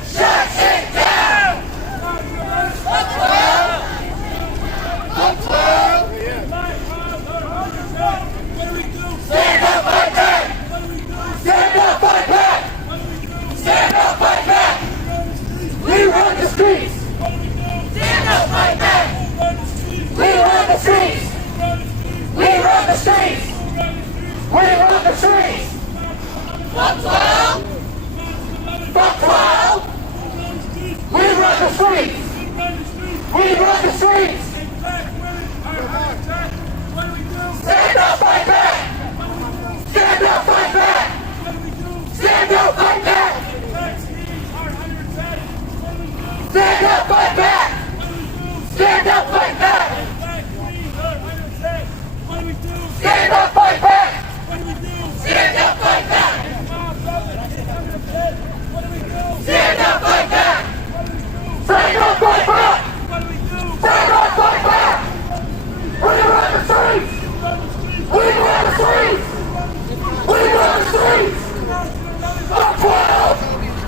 Shut it down! Up 12! Up 12! Stand up, fight back! Stand up, fight back! Stand up, fight back! We run the streets! Stand up, fight back! We run the streets! We run the streets! We run the streets! Up 12! Fuck 12! We run the streets! We run the streets! Stand up, fight back! Stand up, fight back! Stand up, fight back! Stand up, fight back! Stand up, fight back! Stand up, fight back! Stand up, fight back! Stand up, fight back! Stand up, fight back! Stand up, fight back! We run the streets! We run the streets! We run the streets! Up 12!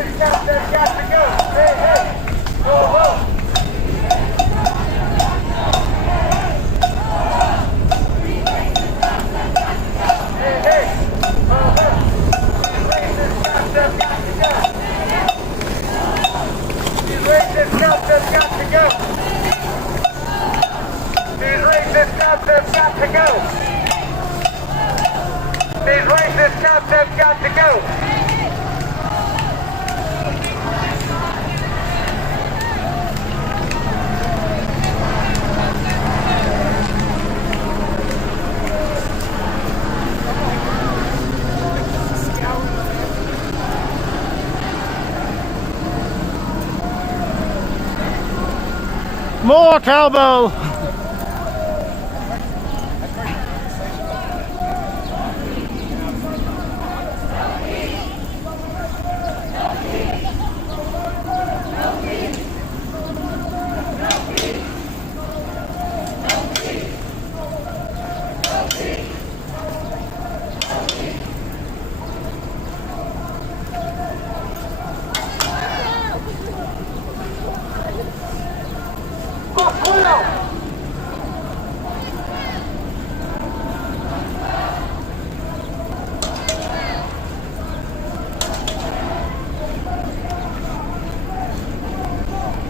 racist cops have got to go. Hey, hey. Whoa, whoa. Hey, hey. Whoa, whoa. Racist cops have got to go. These racist cops have got to go. These racist cops have got to go. These racist cops have got to go. More cowbell!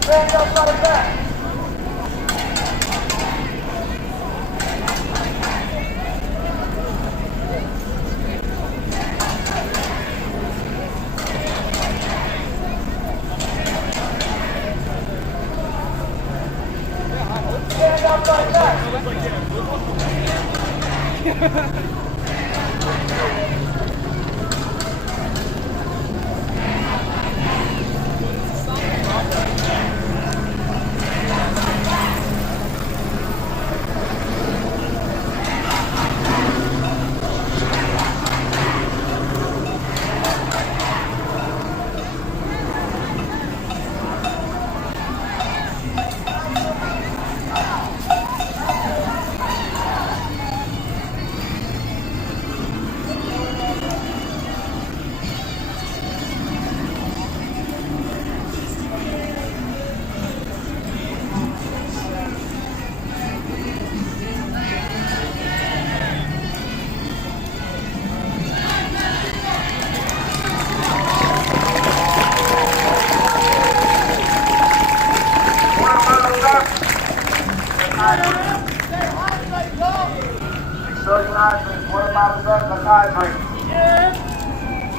Stand up by the back. Stand up by the back. So you hydrate. What about the let's hydrate? Yeah.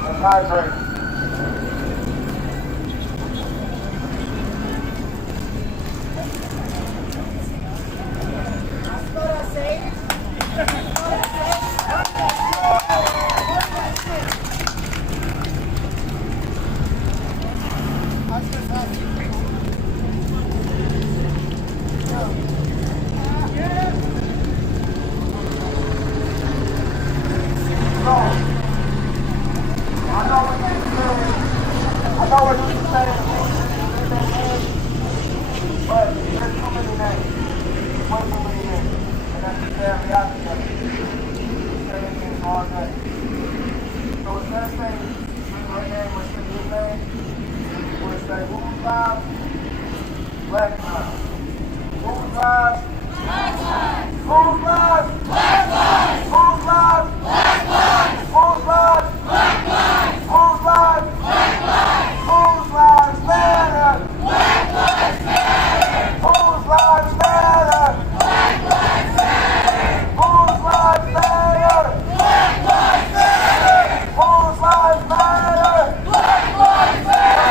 Let's hydrate. That's what I say. I know what you're saying, but there's too many names. Way too many names. And that's the family out together. Saying things all day. So instead of saying her name or his name, we'll say who's live? Black lives. Who's live? Black lives. Who's live? Black lives. Who's live? Black lives. Who's live? Black lives. Who's live? Black lives. Whose lives matter? Black lives matter. Whose lives matter? Black lives matter. Whose lives matter? Black lives matter. Whose lives matter? Black lives matter. Whose lives matter? Black lives matter. Whose lives matter? Black lives matter.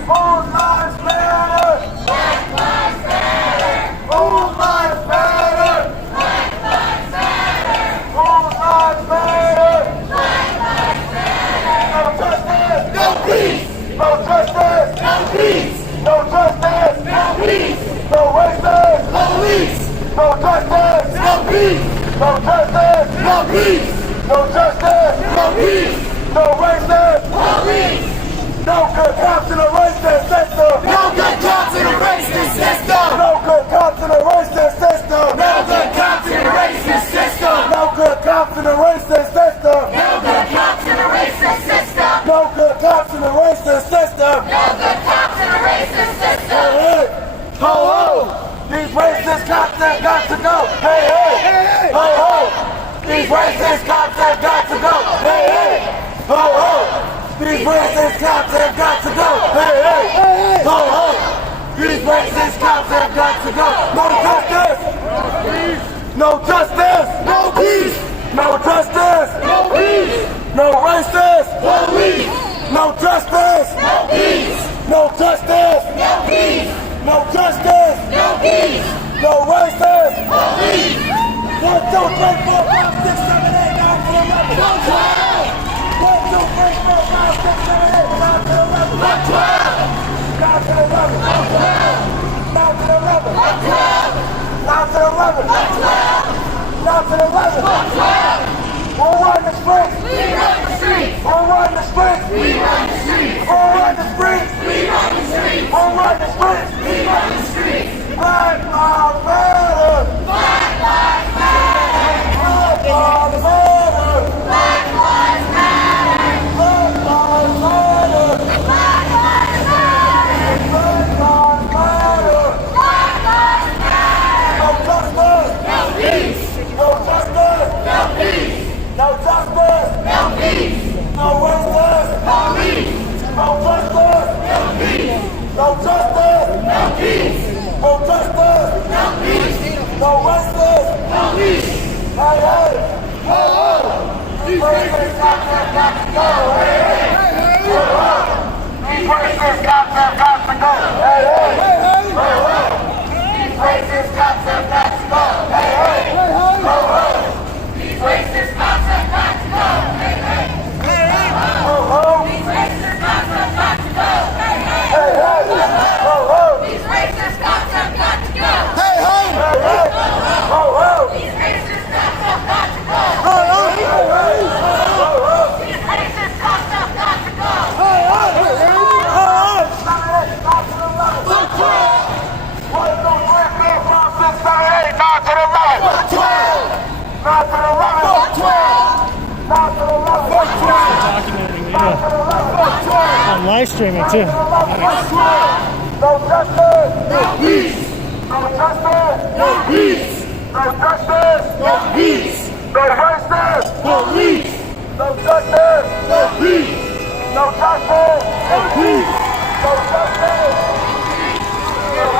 Whose lives matter? Black lives matter. Whose lives matter? No peace! No justice! No peace! No justice! No peace! No racist! Police! No justice! No peace! No justice! No peace! No justice! No peace! No racist! Police! No good cops in a racist system! No good cops in a racist system! No good cops in a racist system! No good cops in a racist system! No good cops in the racist system. No good cops in a racist system. No good cops in the racist system. No good cops in a racist system. Hey, ho, ho. These racist cops have got to go. Hey, hey, ho, ho. These racist cops have got to go. Hey, hey, ho, ho. These racist cops have got to go. Hey, hey, ho, ho. These racist cops have got to go. No justice. No justice. No peace. No justice. No peace. No racist. Police. No justice. No peace. No justice. No peace. No justice. No peace. No racist. Police. 1, 2, 3, 4, 5, 6, 7, 8, 9, 10, 11. No trial. 1, 2, 3, 4, 5, 6, 7, 8, 9, 10, 11. No trial. 9 to 11. No trial. 9 to 11. No trial. 9 to 11. No trial. 9 to 11. No trial. We'll run the streets. We run the streets. We'll run the streets. We run the streets. We'll run the streets. We run the streets. We'll run the streets. We run the streets. Black lives matter. Black lives matter. Black lives matter. Black lives matter. Black lives matter. Black lives matter. Black lives matter. Black lives matter. No justice. No peace. No justice. No peace. No justice. No peace. No justice. Police. No justice. No peace. No justice. No peace. No justice. No peace. No justice. Police. Hey, hey. Ho, ho. These racist cops have got to go. Hey, hey. Ho, ho. These racist cops have got to go. Hey, hey. Ho, ho. These racist cops have got to go. Hey, hey. Ho, ho. These racist cops have got to go. Hey, hey. Ho, ho. These racist cops have got to go. Hey, hey. Hey, hey. Ho, ho. These racist cops have got to go. Hey, hey. Hey, hey. Ho, ho. These racist cops have got to go. Hey, hey. Hey, hey. Ho, ho. These racist cops have got to go. Hey, hey. Hey, hey. Ho, ho. 9 to 11. No trial. 1, 2, 3, 4, 5, 6, 7, 8, 9 to 11. No trial. 9 to 11. No trial. 9 to 11. Documenting, yeah. I'm live streaming too. No justice. No peace. No justice. No peace. No justice. No peace. No justice. Police. No justice. No peace. No justice. No peace. No justice. No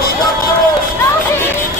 justice. No justice. No peace.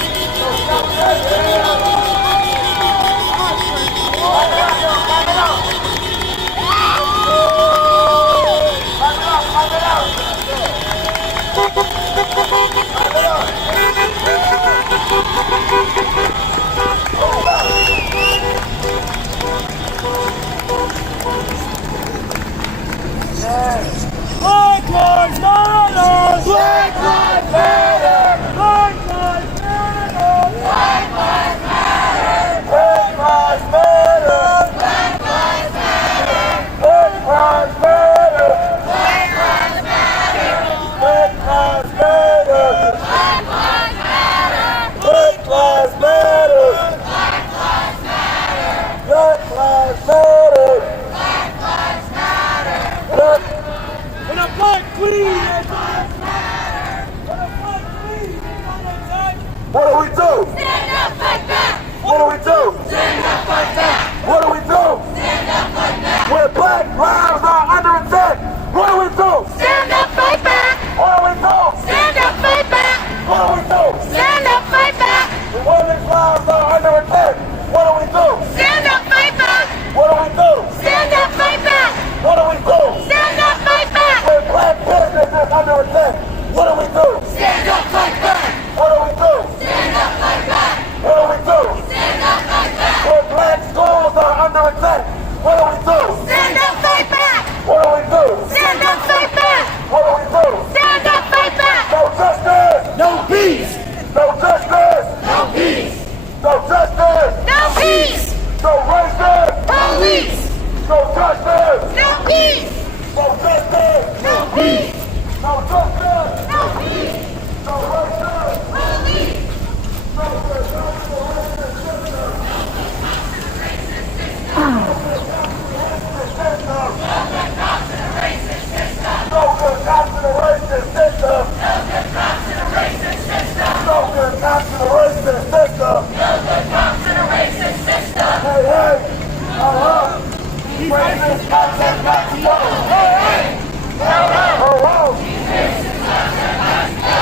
racist cops have got to go. Hey, hey! Oh, wow! These racist cops have got to go.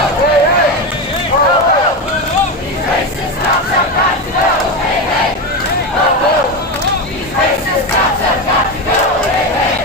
Hey, hey! Oh, wow! These racist cops have got to go. Hey, hey!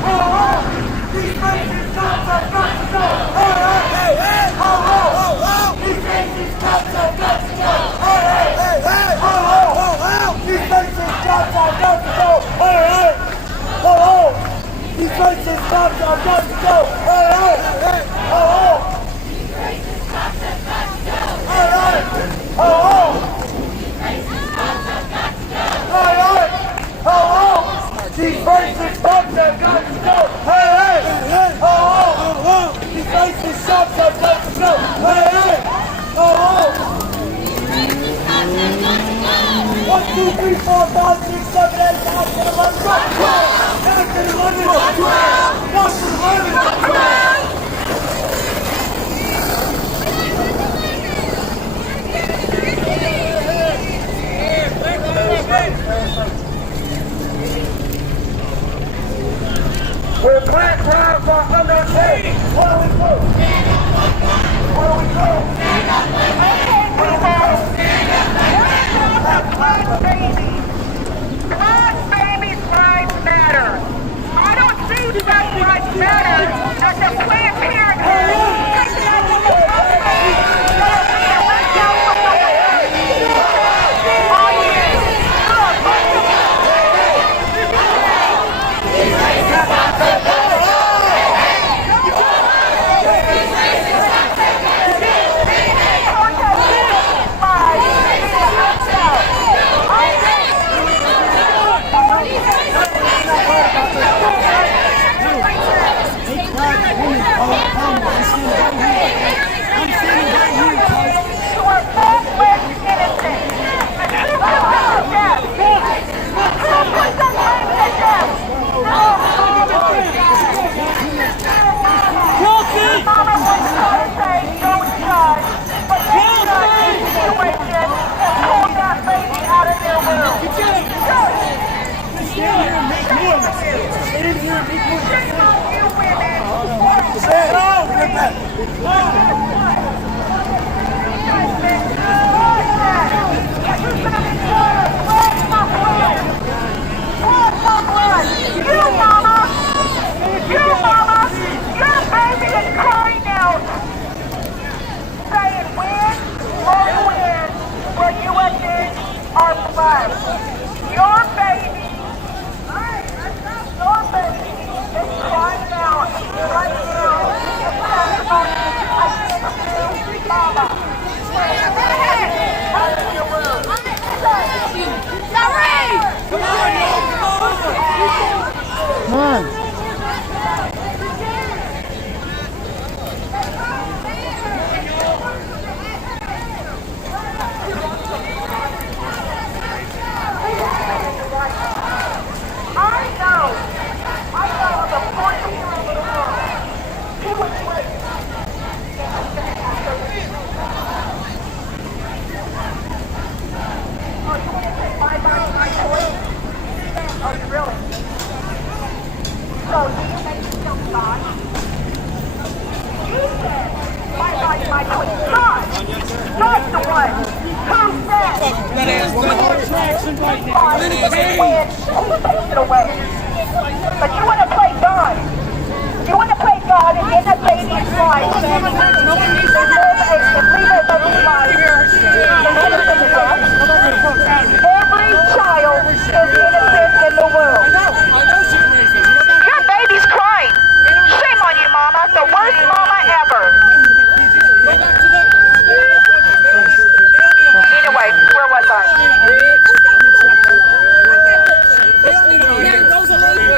Oh, wow! These racist cops have got to go. Hey, hey! Oh, wow! These racist cops have got to go. Hey, hey! Oh, wow! These racist cops have got to go. These racist cops have got to go. Hey, hey! Oh, okay. Oh, excuse me. Where black lives are underpaid. What do we do? What do we do? Black babies' lives matter. I don't see black lives matter as a Planned Parenthood. baby's life when who takes it away? But you want to play God. You want to play God and end up baby's life and live a baby's life instead of the death. Every child is innocent in the world. Your baby's crying. Shame on you, Mama. The worst mama ever. Anyway, where was I?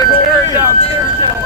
Tear it down, tear it down.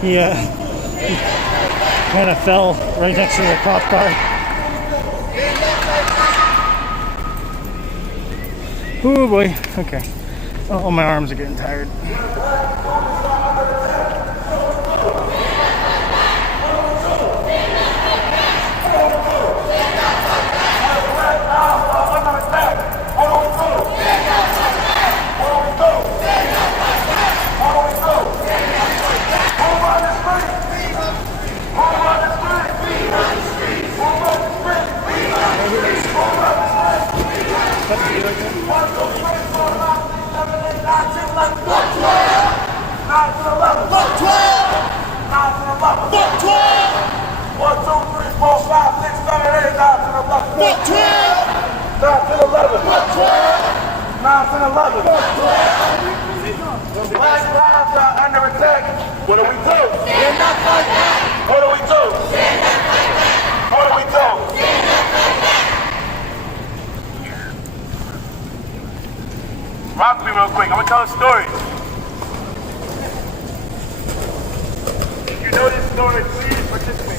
He kind of fell right next to the cop car. Oh boy. Okay. Oh, my arms are getting tired. Black lives are under attack. What do we do? Stand up like that. What do we do? Stand up like that. What do we do? Stand up like that. Rock me real quick. I'm gonna tell a story. If you know this story, please participate.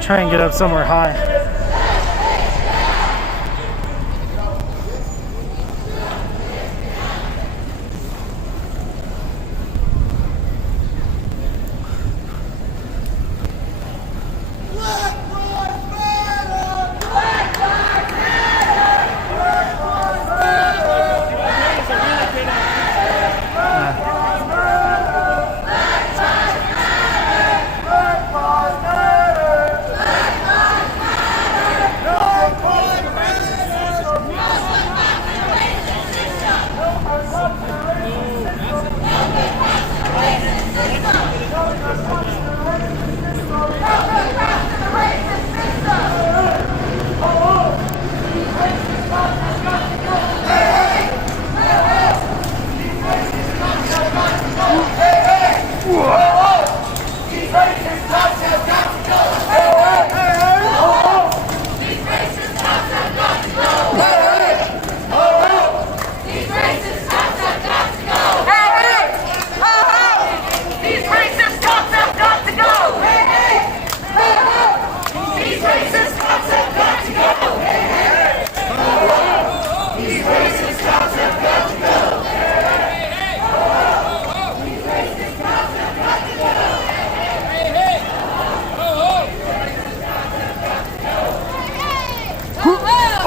Try and get up somewhere high.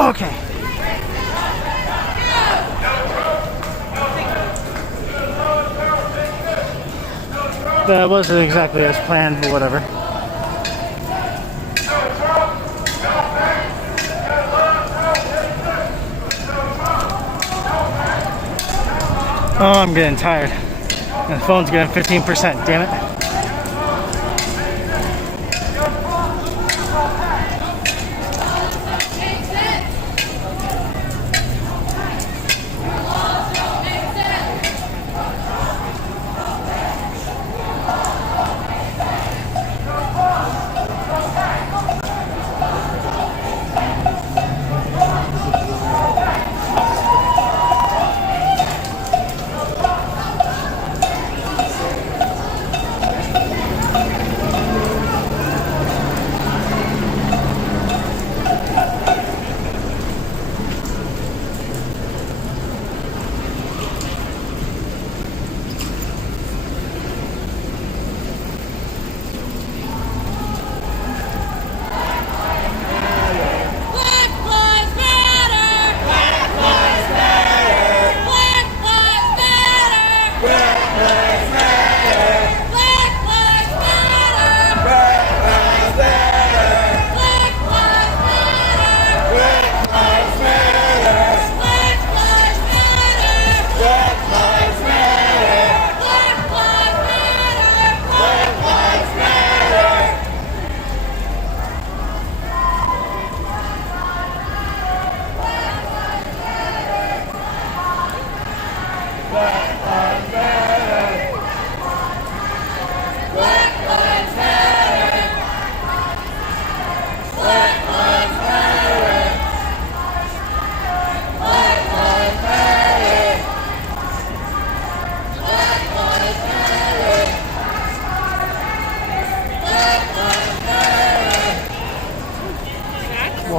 Okay. That wasn't exactly as planned, but whatever. Oh, I'm getting tired. My phone's getting 15%, damn it.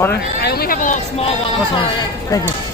water? I only have a little small one. I'm sorry. Thank you.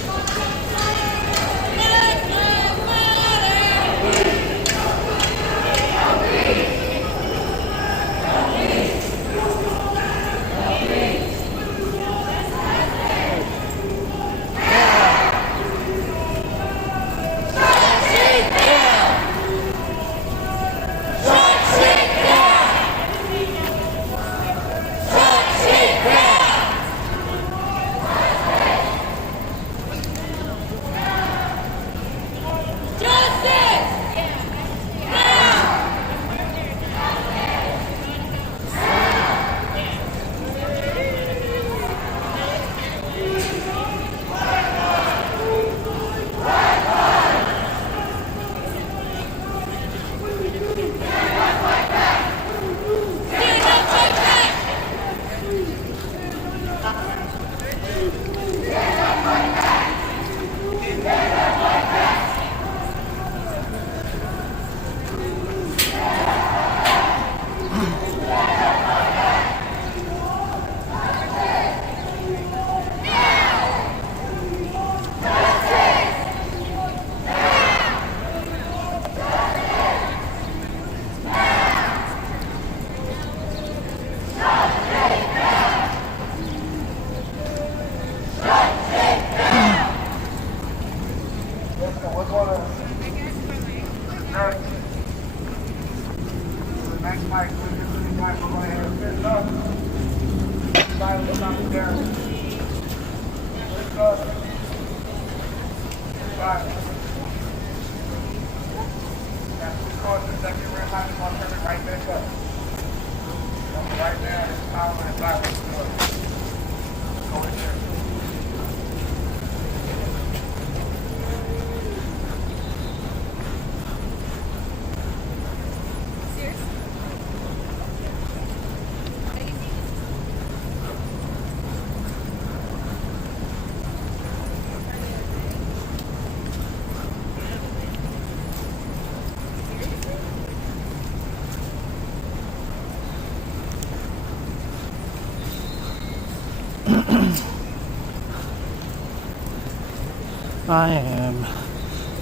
I am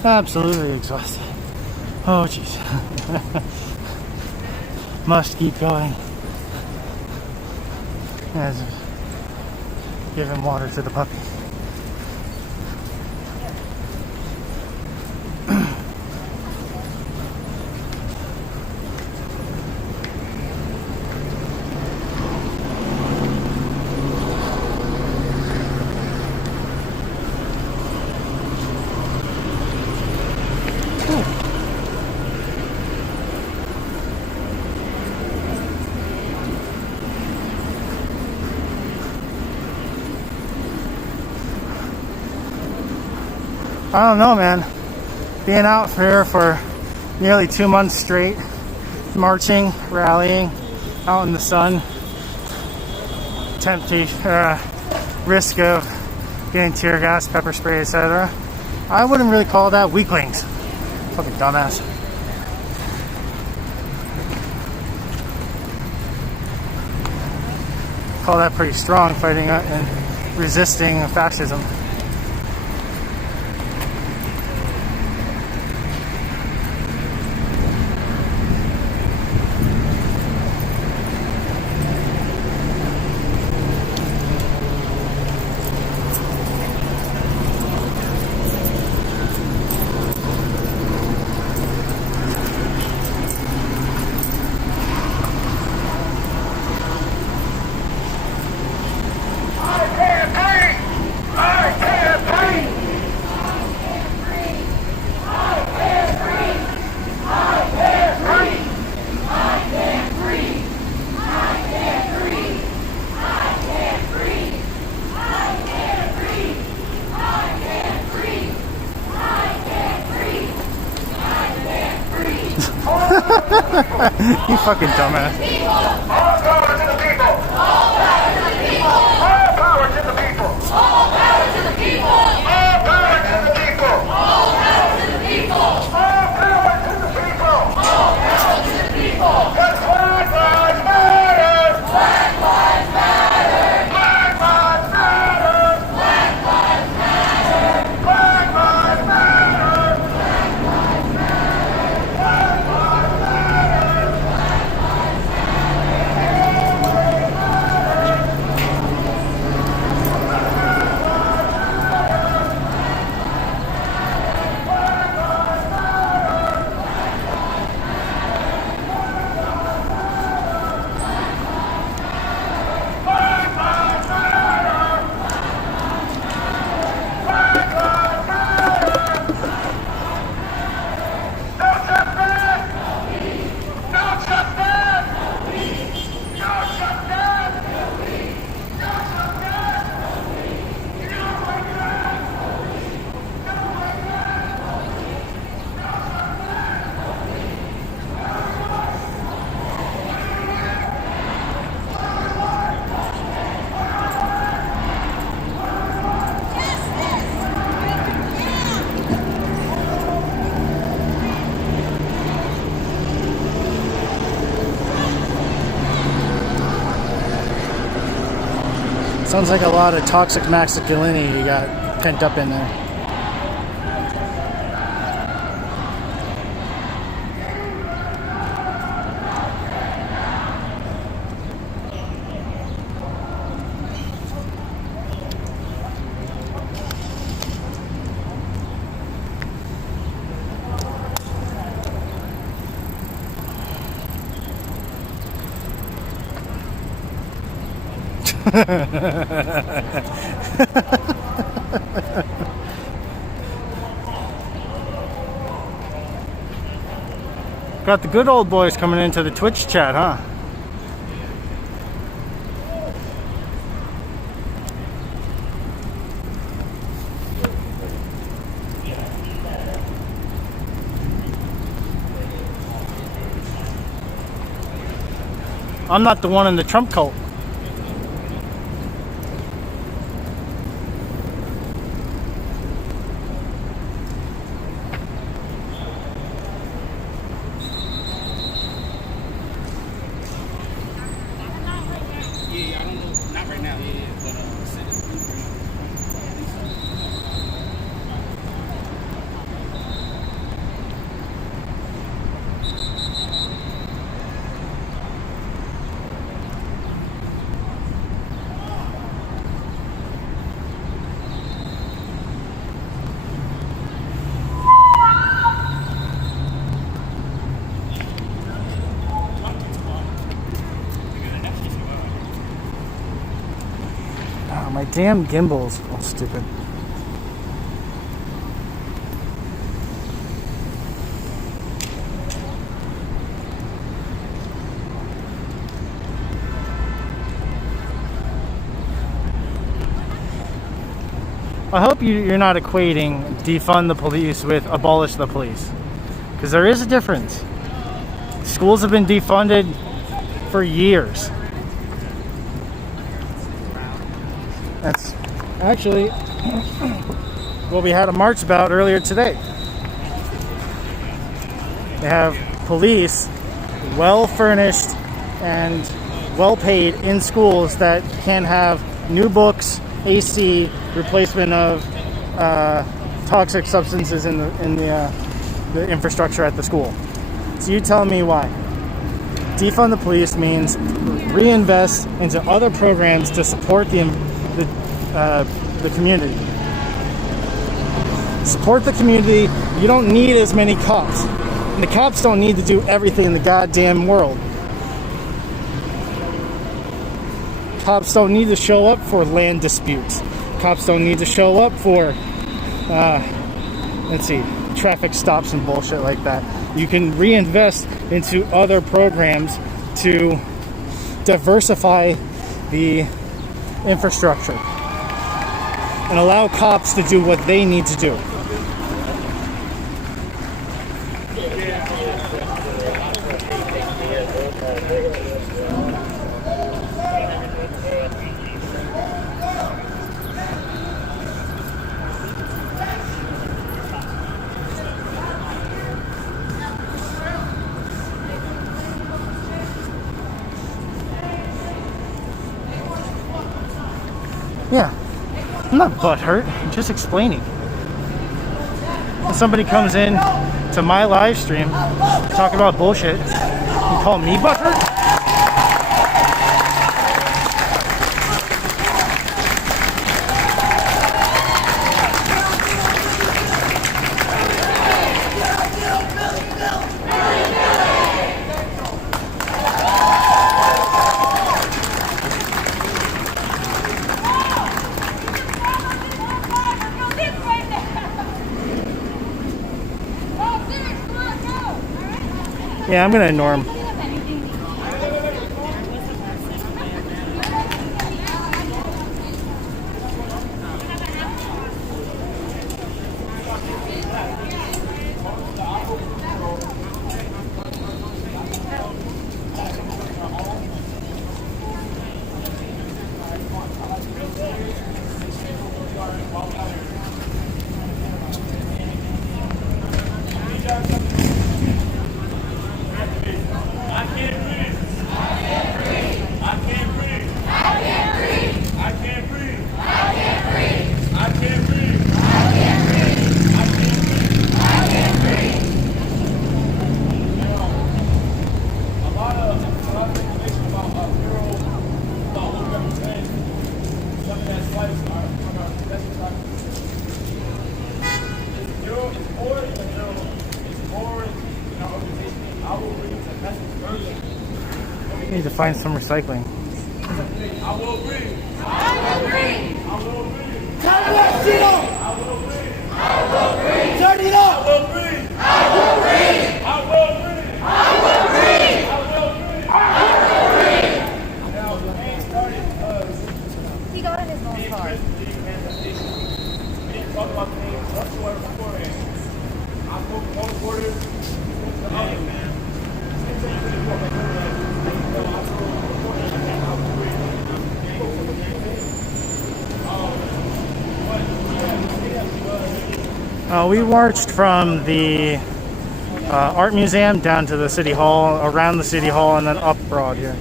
absolutely exhausted. Oh, jeez. Must keep going. As giving water to the puppy. I don't know, man. Being out here for nearly 2 months straight, marching, rallying, out in the sun, temptation, risk of getting tear gas, pepper spray, etc. I wouldn't really call that weaklings. Fucking dumbass. Call that pretty strong, fighting and resisting fascism. You fucking dumbass. All power to the people. All power to the people. All power to the people. All power to the people. All power to the people. All power to the people. All power to the people. All power to the people. Because Black Lives Matter. Black Lives Matter. Black Lives Matter. Sounds like a lot of toxic masculinity you got pent up in there. Got the good old boys coming into the Twitch chat, huh? I'm not the one in the Trump cult. My damn gimbal's all stupid. I hope you're not equating defund the police with abolish the police, because there is a difference. Schools have been defunded for years. That's actually what we had a march about earlier today. They have police well furnished and well paid in schools that can have new books, AC, replacement of toxic substances in the infrastructure at the school. So you tell me why. Defund the police means reinvest into other programs to support the community. Support the community. You don't need as many cops. And the cops don't need to do everything in the goddamn world. Cops don't need to show up for land disputes. Cops don't need to show up for, traffic stops and bullshit like that. You can reinvest into other programs to diversify the infrastructure and allow cops to do what they need to do. Yeah, I'm not butthurt, I'm just explaining. When somebody comes in to my live stream talking about bullshit, you call me butthurt? Yeah, I'm gonna ignore him. I need to find some recycling. I will read. I will read. I will read. Turn that shit on. I will read. I will read. Turn it up. I will read. I will read. I will read. I will read. I will read. Now the game started. He got in his mom's car. We didn't talk about things whatsoever beforehand. I spoke to one reporter. The other man. We marched from the art museum down to the city hall, around the city hall, and then up Broad here.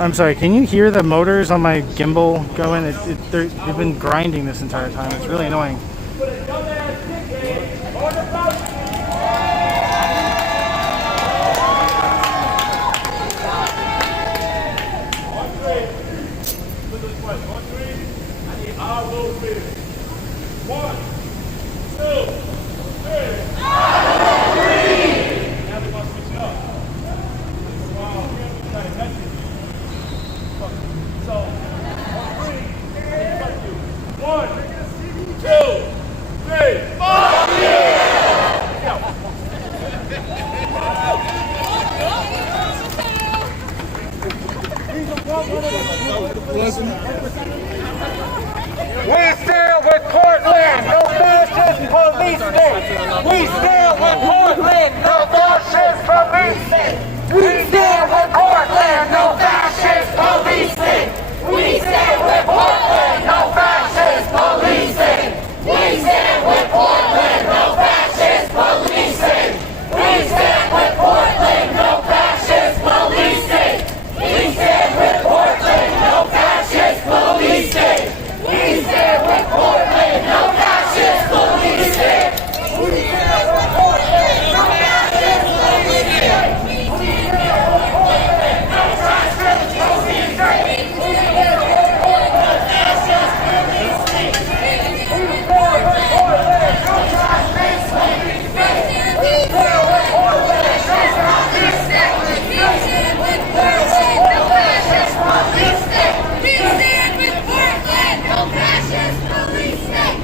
I'm sorry, can you hear the motors on my gimbal going? They've been grinding this entire time. It's really annoying. I will read. 1, 2, 3. I will read. Now they're going to switch it up. Wow, we have to pay attention. So, I'll read. 1, 2, 3. Fuck We stand with Portland, no fascist police state. We stand with Portland, no fascist police state. We stand with Portland, no fascist police state. We stand with Portland, no fascist police state. We stand with Portland, no fascist police state. We stand with Portland, no fascist police state. We stand with Portland, no fascist police state. We stand with Portland, no fascist police state. We stand with Portland, no fascist police state. We stand with Portland, no fascist police state. We stand with Portland, no fascist police state. We stand with Portland, no fascist police state. We stand with Portland, no fascist state. We stand with Portland, no fascist police state. We stand with Portland, no fascist police state. We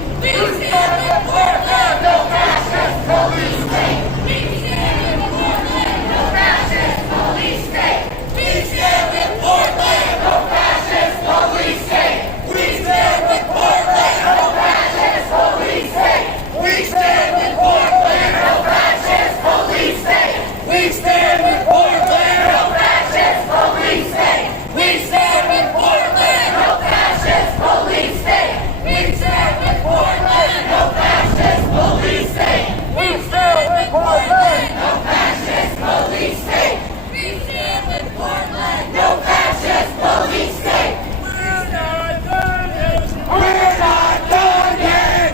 stand with Portland, no fascist police state. We stand with Portland, no fascist police state. We stand with Portland, no fascist police state. We stand with Portland, no fascist police state. We stand with Portland, no fascist police state. We stand with Portland, no fascist police state. We stand with Portland, no fascist police state. We stand with Portland, no fascist police state. We stand with Portland, no fascist police state. We stand with Portland, no fascist police state. We're not done yet. We're not done yet.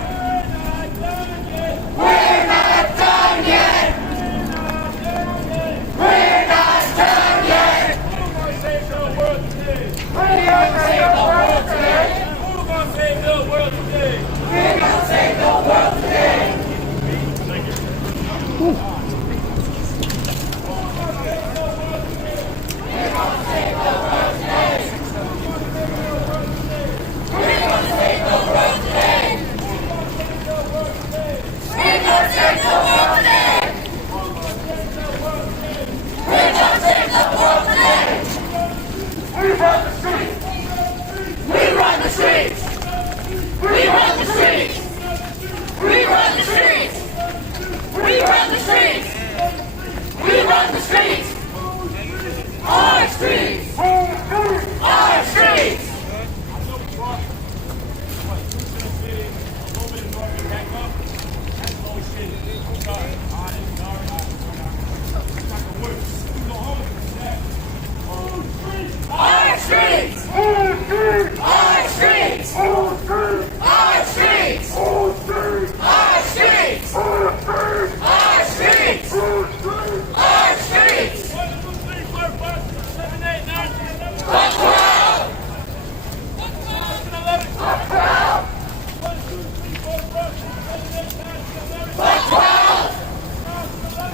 We're not done yet. We're not done yet. Who's gonna save the world today? We're gonna save the world today. Who's gonna save the world today? We're gonna save the world today. Thank you. We're gonna save the world today. We're gonna save the world today. We're gonna save the world today. We're gonna save the world today. We run the streets. We run the streets. We run the streets. We run the streets. We run the streets.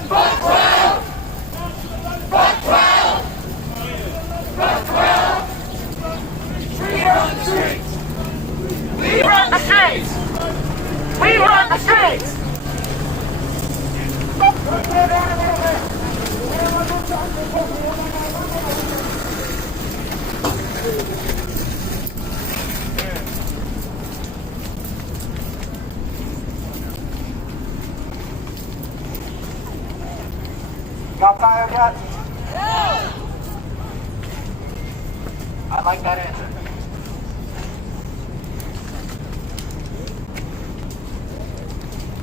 Fuck Brown! Fuck Brown! Fuck Brown! We run the streets! We run the streets! We run the streets! Y'all tired yet? Yeah. I like that answer.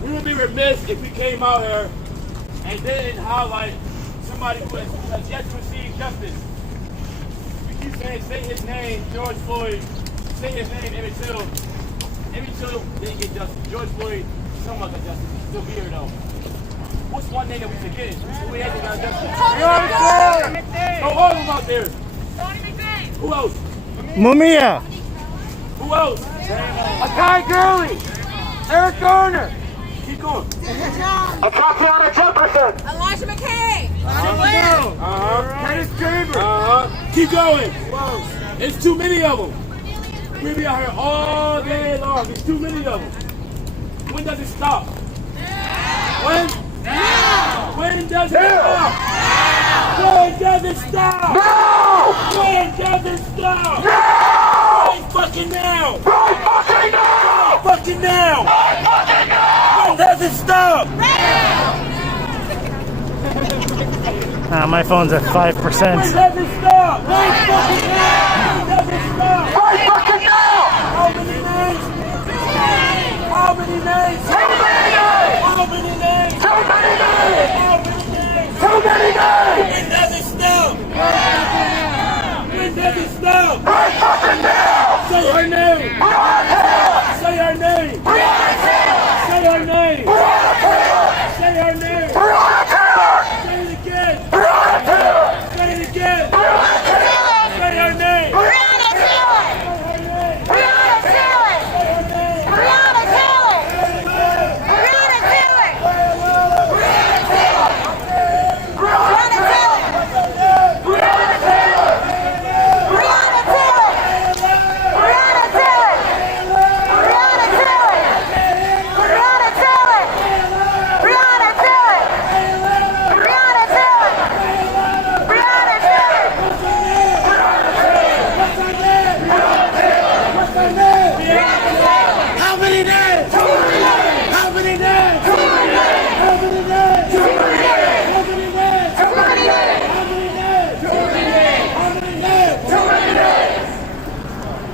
We would be remiss if we came out here and didn't highlight somebody who has yet to receive justice. We keep saying, say his name, George Floyd, say his name, Emmett Till. Emmett Till didn't get justice. George Floyd, someone got justice. He's still here though. What's one name that we forget? Who hasn't got justice? So all of them out there. Who else? Mumia. Who else? Akai Gurley. Eric Garner. Keep going. Tatiana Jefferson. Elijah McKay. Dennis Chambers. Keep going. It's too many of them. We'll be out here all day long. It's too many of them. When does it stop? When? Now! When does it stop? When does it stop? No! When does it stop? No! Right fucking now! Right fucking now! Right fucking now! Right fucking now! When does it stop? My phone's at 5%. When does it stop? Right fucking now! When does it stop? Right fucking now! How many names? How many names? Too many names! How many names? Too many names! How many names? Too many names! When does it stop? When does it stop? Right fucking now! Say her name! Breonna Taylor! Say her name! Breonna Taylor! Say her name! Breonna Taylor! Say her name! Breonna Taylor! Say it again! Breonna Taylor! Say it again! Breonna Taylor! Say her name! Breonna Taylor! Breonna Taylor! Breonna Taylor! Breonna Taylor! Breonna Taylor! Breonna Taylor! Breonna Taylor! Breonna Taylor! Breonna Taylor! Breonna Taylor! Breonna Taylor! Breonna Taylor! Breonna Taylor! Breonna Taylor! How many names? How many names? How many names? How many names? How many names? How many names?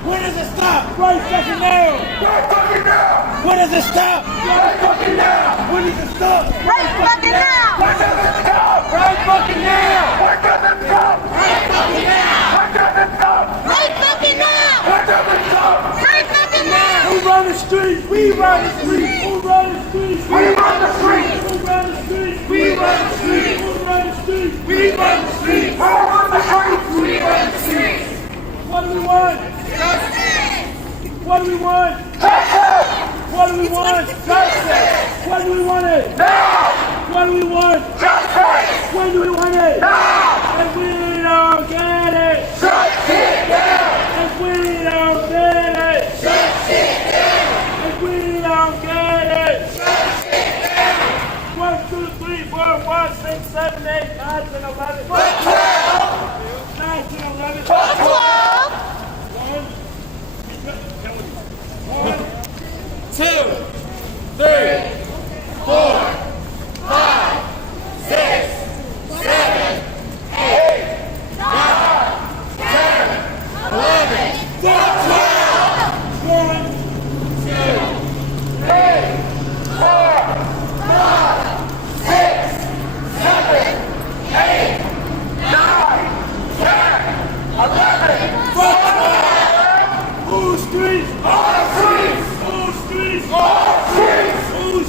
When does it stop? Right fucking now! Right fucking now! When does it stop? Right fucking now! When does it stop? Right fucking now! When does it stop? Right fucking now! When does it stop? Right fucking now! When does it stop? Right fucking now! When does it stop? Right fucking now! Who run the streets? We run the streets. Who run the streets? We run the streets! Who run the streets? We run the streets! Who run the streets? We run the streets! We run the streets! We run the streets! What do we want? What do we want? Justice! What do we want? Justice! When do we want it? Now! What do we want? Justice! When do we want it? Now! If we don't get it, Shut it down! if we don't get it, Shut it down! if we don't get it. Shut it down! 1, 2, 3, 4, 5, 6, 7, 8, 9, 10, 11. Fuck 12! 9, 10, 11. Fuck 12! 2, 3, 4, 5, 6, 7, 8, 9, 10, 11. Fuck 12! 1, 2, 3, 4, 5, 6, 7, 8, 9, 10, 11. Fuck 12! Who's streets? All streets! Who's streets? All streets! Who's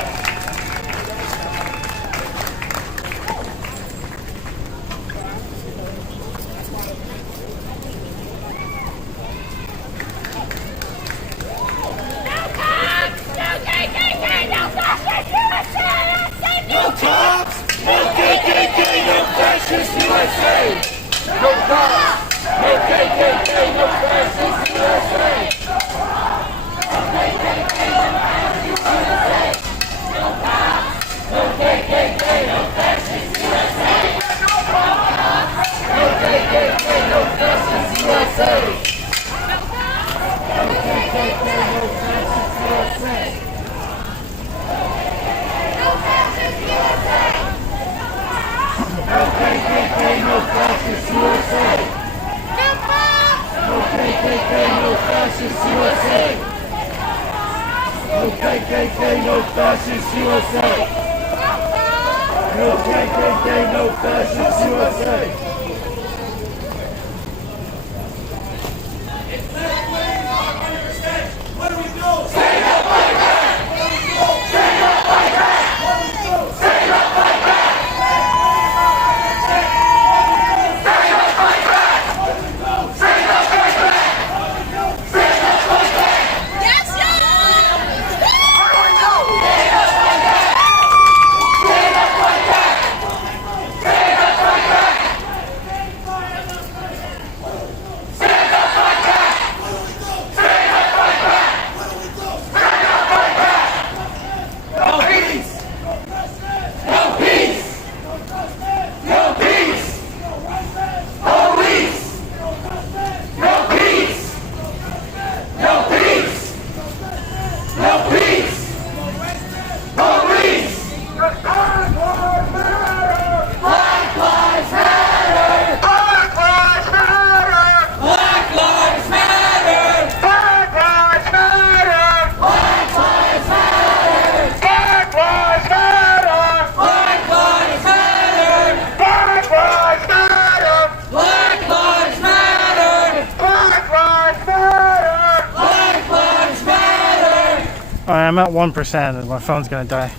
fascist USA. No KKK, no fascist USA. Alright, I'm at 1% and my phone's gonna die.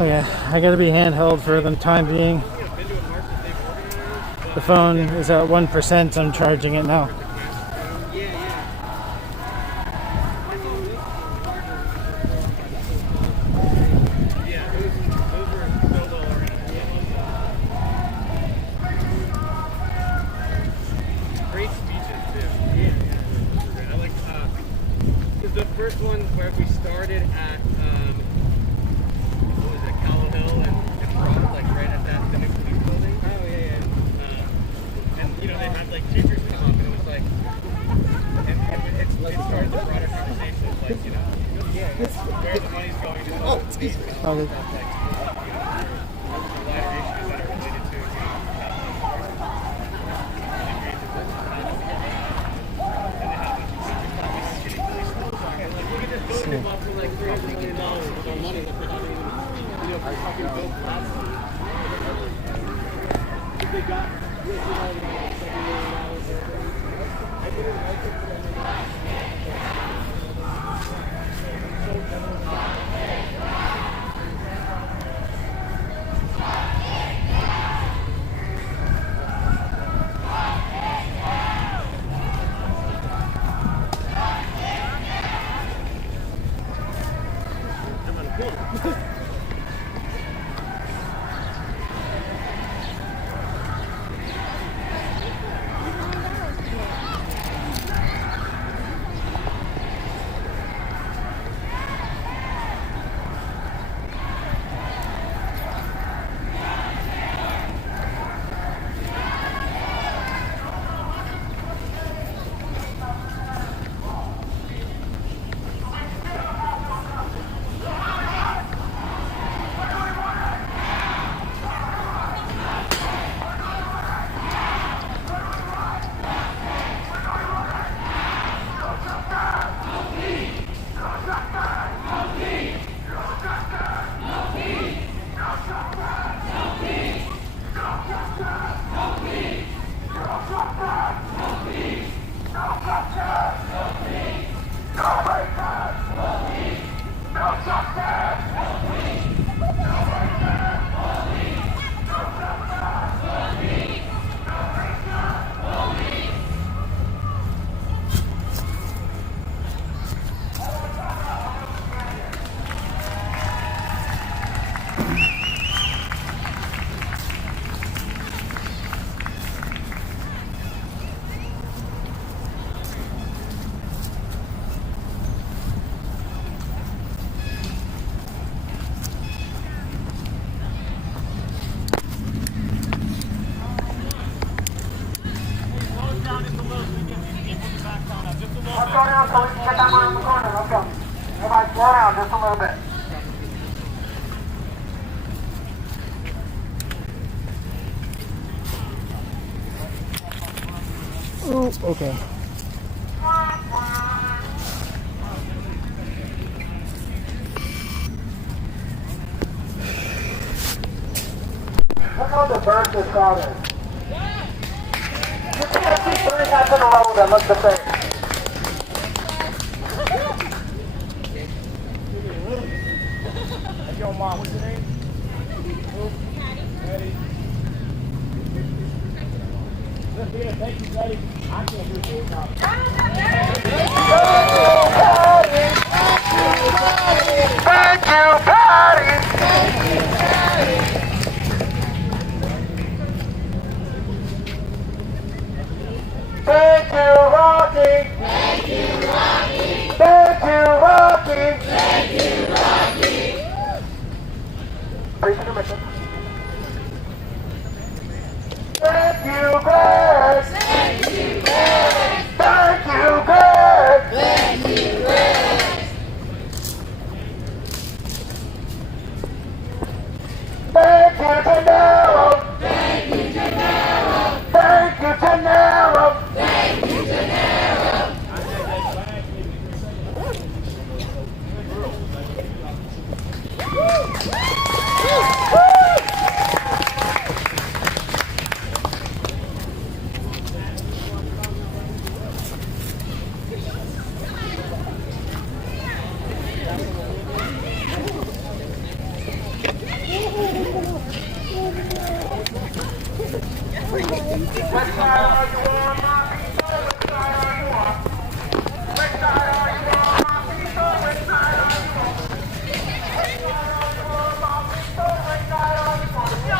Okay, I gotta be handheld for the time being. The phone is at 1%, I'm charging it now. Great speeches too. Yeah. I like, because the first one where we started at, and Broad, like right at the new police building. Oh yeah. And you know they had like teachers come up and it was like, and it started the broader conversation of like, you know, where the money's going to. Oh, excuse me. Okay. Wider issues that are related to. Like $300 million of our money that they haven't even, you know, fucking built last year. They got $7 million. I didn't like it for them. Let's go down so we can get that one in the corner. Let's go. Everybody slow down just a little bit. Oh, okay. Look how diverse this crowd is. You can't see 3 hats in a row that look the same. Yo, Mom, what's your name? Eddie. Thank you, Eddie. I can't do this now. Thank you.